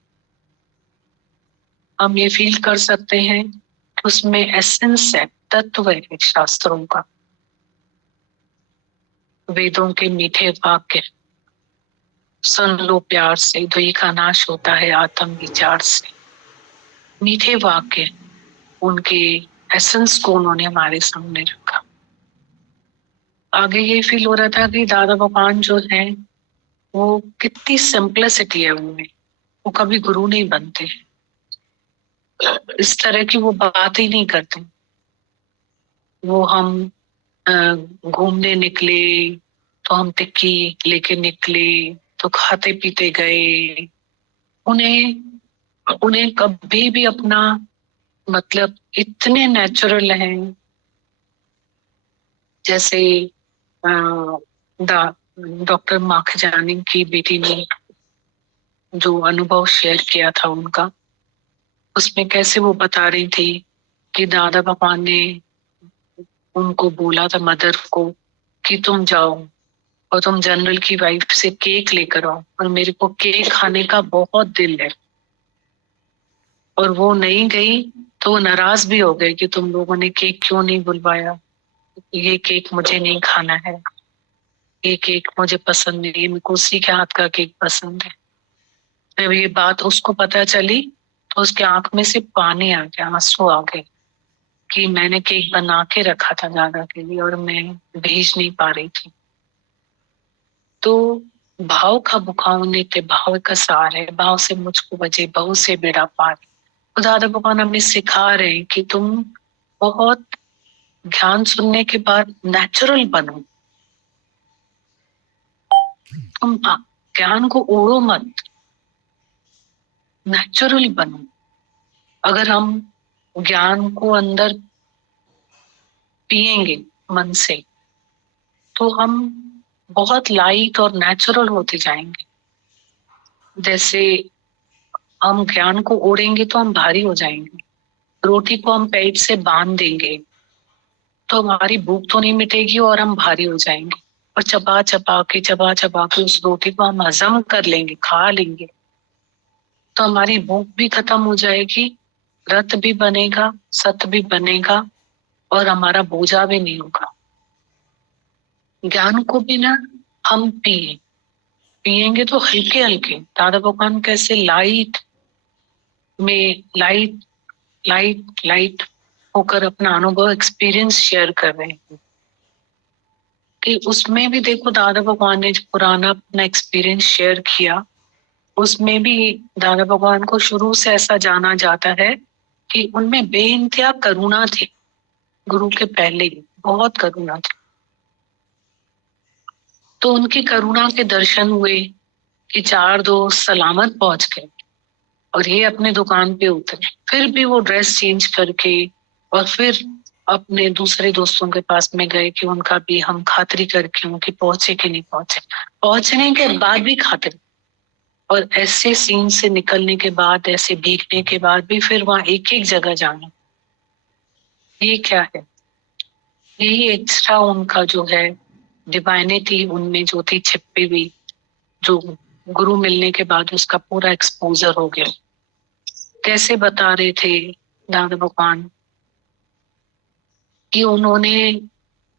हम ये फील कर सकते हैं कि उसमें एसेंस है, तत्व है शास्त्रों का। वेदों के मीठे वाक्य सुन लो प्यार से, द्वेष का नाश होता है आत्म विचार से। मीठे वाक्य, उनके एसेंस को उन्होंने हमारे सामने रखा। आगे ये फील हो रहा था कि दादा भगवान जो है वो कितनी सिंपलिसिटी है उनमें, वो कभी गुरु नहीं बनते, इस तरह की वो बात ही नहीं करते। वो हम घूमने निकले तो हम टिक्की लेके निकले तो खाते पीते गए। उन्हें कभी भी अपना मतलब इतने नेचुरल हैं। जैसे डॉक्टर माखजानी की बेटी ने जो अनुभव शेयर किया था उनका, उसमें कैसे वो बता रही थी कि दादा भगवान ने उनको बोला था, मदर को, कि तुम जाओ और तुम जनरल की वाइफ से केक लेकर आओ, और मेरे को केक खाने का बहुत दिल है। और वो नहीं गई तो वो नाराज भी हो गए कि तुम लोगों ने केक क्यों नहीं बुलवाया, ये केक मुझे नहीं खाना है, ये केक मुझे पसंद नहीं है, मेरे को उसी के हाथ का केक पसंद है। जब ये बात उसको पता चली तो उसके आंख में से पानी आ गया, आंसू आ गए कि मैंने केक बना के रखा था दादा के लिए और मैं भेज नहीं पा रही थी। तो भाव का बुखाने के भाव का सार है, भाव से मुझको बजे बहु से बेड़ा पार। तो दादा भगवान हमें सिखा रहे हैं कि तुम बहुत ज्ञान सुनने के बाद नेचुरल बनो। तुम ज्ञान को ओढ़ो मत, नेचुरल बनो। अगर हम ज्ञान को अंदर पिएंगे मन से, तो हम बहुत लाइट और नेचुरल होते जाएंगे। जैसे हम ज्ञान को ओढ़ेंगे तो हम भारी हो जाएंगे। रोटी को हम पेट से बांध देंगे तो हमारी भूख तो नहीं मिटेगी और हम भारी हो जाएंगे। और चबा चबा के उस रोटी को हम हजम कर लेंगे, खा लेंगे, तो हमारी भूख भी खत्म हो जाएगी, रत भी बनेगा, सत भी बनेगा, और हमारा बोझा भी नहीं होगा। ज्ञान को भी ना हम पिएंगे तो हल्के हल्के, दादा भगवान कैसे लाइट में लाइट लाइट लाइट होकर अपना अनुभव एक्सपीरियंस शेयर कर रहे हैं। कि उसमें भी देखो दादा भगवान ने जो पुराना अपना एक्सपीरियंस शेयर किया, उसमें भी दादा भगवान को शुरू से ऐसा जाना जाता है कि उनमें बेइंतहा करुणा थी। गुरु के पहले ही बहुत करुणा थी। तो उनकी करुणा के दर्शन हुए कि 4 दोस्त सलामत पहुंच गए और ये अपने दुकान पे उतरे। फिर भी वो ड्रेस चेंज करके और फिर अपने दूसरे दोस्तों के पास में गए कि उनका भी हम खातिरी करके उनकी पहुंचे कि नहीं पहुंचे। पहुंचने के बाद भी खातिरी, और ऐसे सीन से निकलने के बाद, ऐसे भीगने के बाद भी फिर वहां एक एक जगह जाना, ये क्या है? यही एक्स्ट्रा उनका जो है डिवाइनिटी उनमें जो थी छिपी हुई, जो गुरु मिलने के बाद उसका पूरा एक्सपोजर हो गया। कैसे बता रहे थे दादा भगवान कि उन्होंने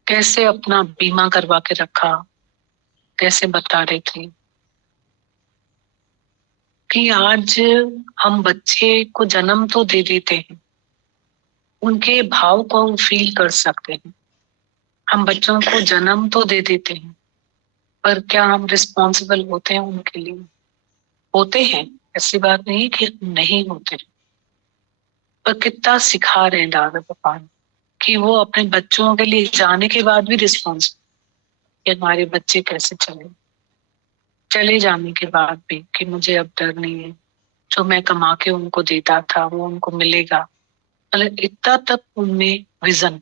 कैसे अपना बीमा करवा के रखा। कैसे बता रहे थे कि आज हम बच्चे को जन्म तो दे देते हैं, उनके भाव को हम फील कर सकते हैं। हम बच्चों को जन्म तो दे देते हैं, पर क्या हम रिस्पॉन्सिबल होते हैं उनके लिए? होते हैं, ऐसी बात नहीं कि नहीं होते, पर कितना सिखा रहे हैं दादा भगवान कि वो अपने बच्चों के लिए जाने के बाद भी रिस्पॉन्सिबल, कि हमारे बच्चे कैसे चले जाने के बाद भी कि मुझे अब डर नहीं है, जो मैं कमा के उनको देता था वो उनको मिलेगा। मतलब इतना तक उनमें विजन,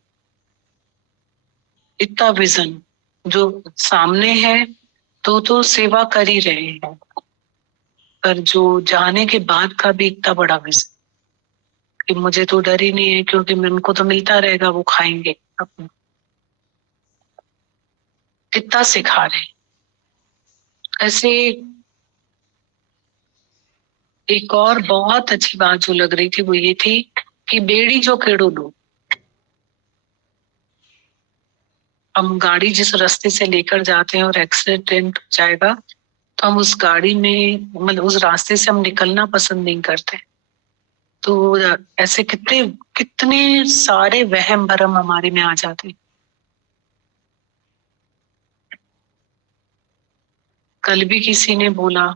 इतना विजन जो सामने है, तो सेवा कर ही रहे हैं, पर जो जाने के बाद का भी इतना बड़ा विजन कि मुझे तो डर ही नहीं है, क्योंकि उनको तो मिलता रहेगा, वो खाएंगे अपना। कितना सिखा रहे। ऐसे एक और बहुत अच्छी बात जो लग रही थी वो ये थी कि बेड़ी जो खेड़ो लो, हम गाड़ी जिस रास्ते से लेकर जाते हैं और एक्सीडेंट हो जाएगा तो हम उस गाड़ी में, मतलब उस रास्ते से हम निकलना पसंद नहीं करते। तो ऐसे कितने कितने सारे वहम भरम हमारे में आ जाते। कल भी किसी ने बोला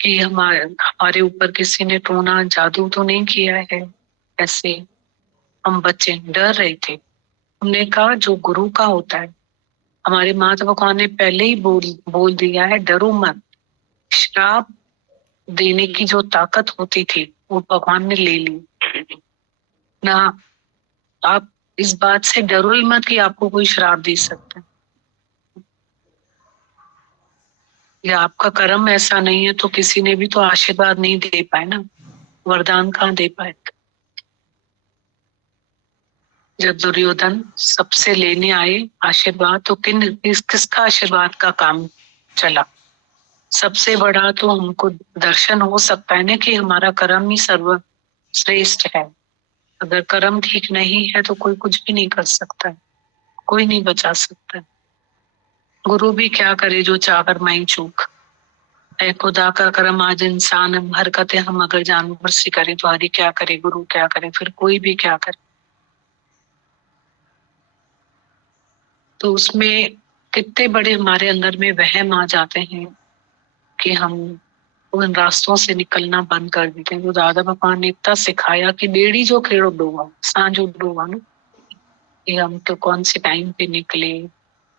कि हमारे ऊपर किसी ने टोना, जादू तो नहीं किया है। ऐसे हम बच्चे डर रहे थे। हमने कहा जो गुरु का होता है, हमारे माता भगवान ने पहले ही बोल दिया है, डरो मत। श्राप देने की जो ताकत होती थी वो भगवान ने ले ली ना। आप इस बात से डरो ही मत कि आपको कोई श्राप दे सकता है, या आपका कर्म ऐसा नहीं है तो किसी ने भी तो आशीर्वाद नहीं दे पाए ना, वरदान कहाँ दे पाए। जब दुर्योधन सबसे लेने आए आशीर्वाद, तो किसका आशीर्वाद का काम चला? सबसे बड़ा तो हमको दर्शन हो सकता है ना कि हमारा कर्म ही सर्वश्रेष्ठ है। अगर कर्म ठीक नहीं है तो कोई कुछ भी नहीं कर सकता है, कोई नहीं बचा सकता है। गुरु भी क्या करे जो चाकर माई चूक। ऐ खुदा का कर्म आज इंसान हरकतें हम अगर जानवर से करें तो हरि क्या करे, गुरु क्या करे, फिर कोई भी क्या करे। तो उसमें कितने बड़े हमारे अंदर में वहम आ जाते हैं कि हम उन रास्तों से निकलना बंद कर देते हैं। तो दादा भगवान ने इतना सिखाया कि बेड़ी जो खेड़ो डोबा, सांझो डोबा ना, कि हम तो कौन से टाइम पे निकले,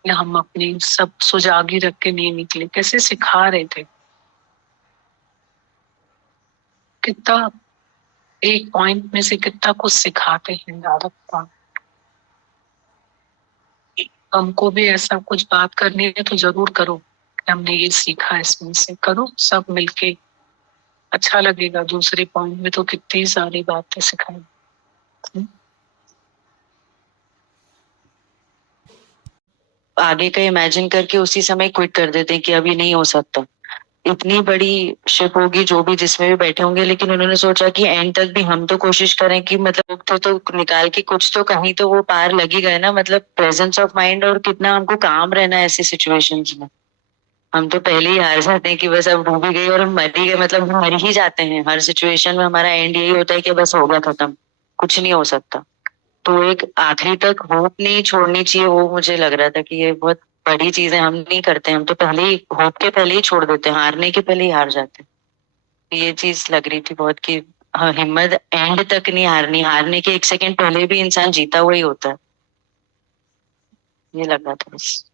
या हम अपनी सब सुजागी रख के नहीं निकले। कैसे सिखा रहे थे, कितना एक पॉइंट में से कितना कुछ सिखाते हैं दादा भगवान। हमको भी ऐसा कुछ बात करनी है तो जरूर करो कि हमने ये सीखा, इसमें से करो सब मिलके, अच्छा लगेगा। दूसरे पॉइंट में तो कितनी सारी बातें सिखाई। आगे का इमेजिन करके उसी समय क्विट कर देते हैं कि अब ये नहीं हो सकता। इतनी बड़ी शिप होगी जो भी जिसमें भी बैठे होंगे, लेकिन उन्होंने सोचा कि एंड तक भी हम तो कोशिश करें कि मतलब तो निकाल के कुछ तो कहीं तो वो पार लगी गए ना, मतलब प्रेजेंस ऑफ माइंड और कितना हमको काम रहना है ऐसी सिचुएशंस में। हम तो पहले ही हार जाते हैं कि बस अब डूब ही गई और हम मर ही गए, मतलब हम मर ही जाते हैं हर सिचुएशन में। हमारा एंड यही होता है कि बस हो गया, खत्म, कुछ नहीं हो सकता। तो एक आखिरी तक होप नहीं छोड़नी चाहिए, वो मुझे लग रहा था कि ये बहुत बड़ी चीज है। हम नहीं करते, हम तो पहले ही होप के पहले ही छोड़ देते हैं, हारने के पहले ही हार जाते हैं। ये चीज लग रही थी बहुत कि हाँ, हिम्मत एंड तक नहीं हारनी, हारने के एक सेकंड पहले भी इंसान जीता हुआ ही होता है। ये लगा था बस।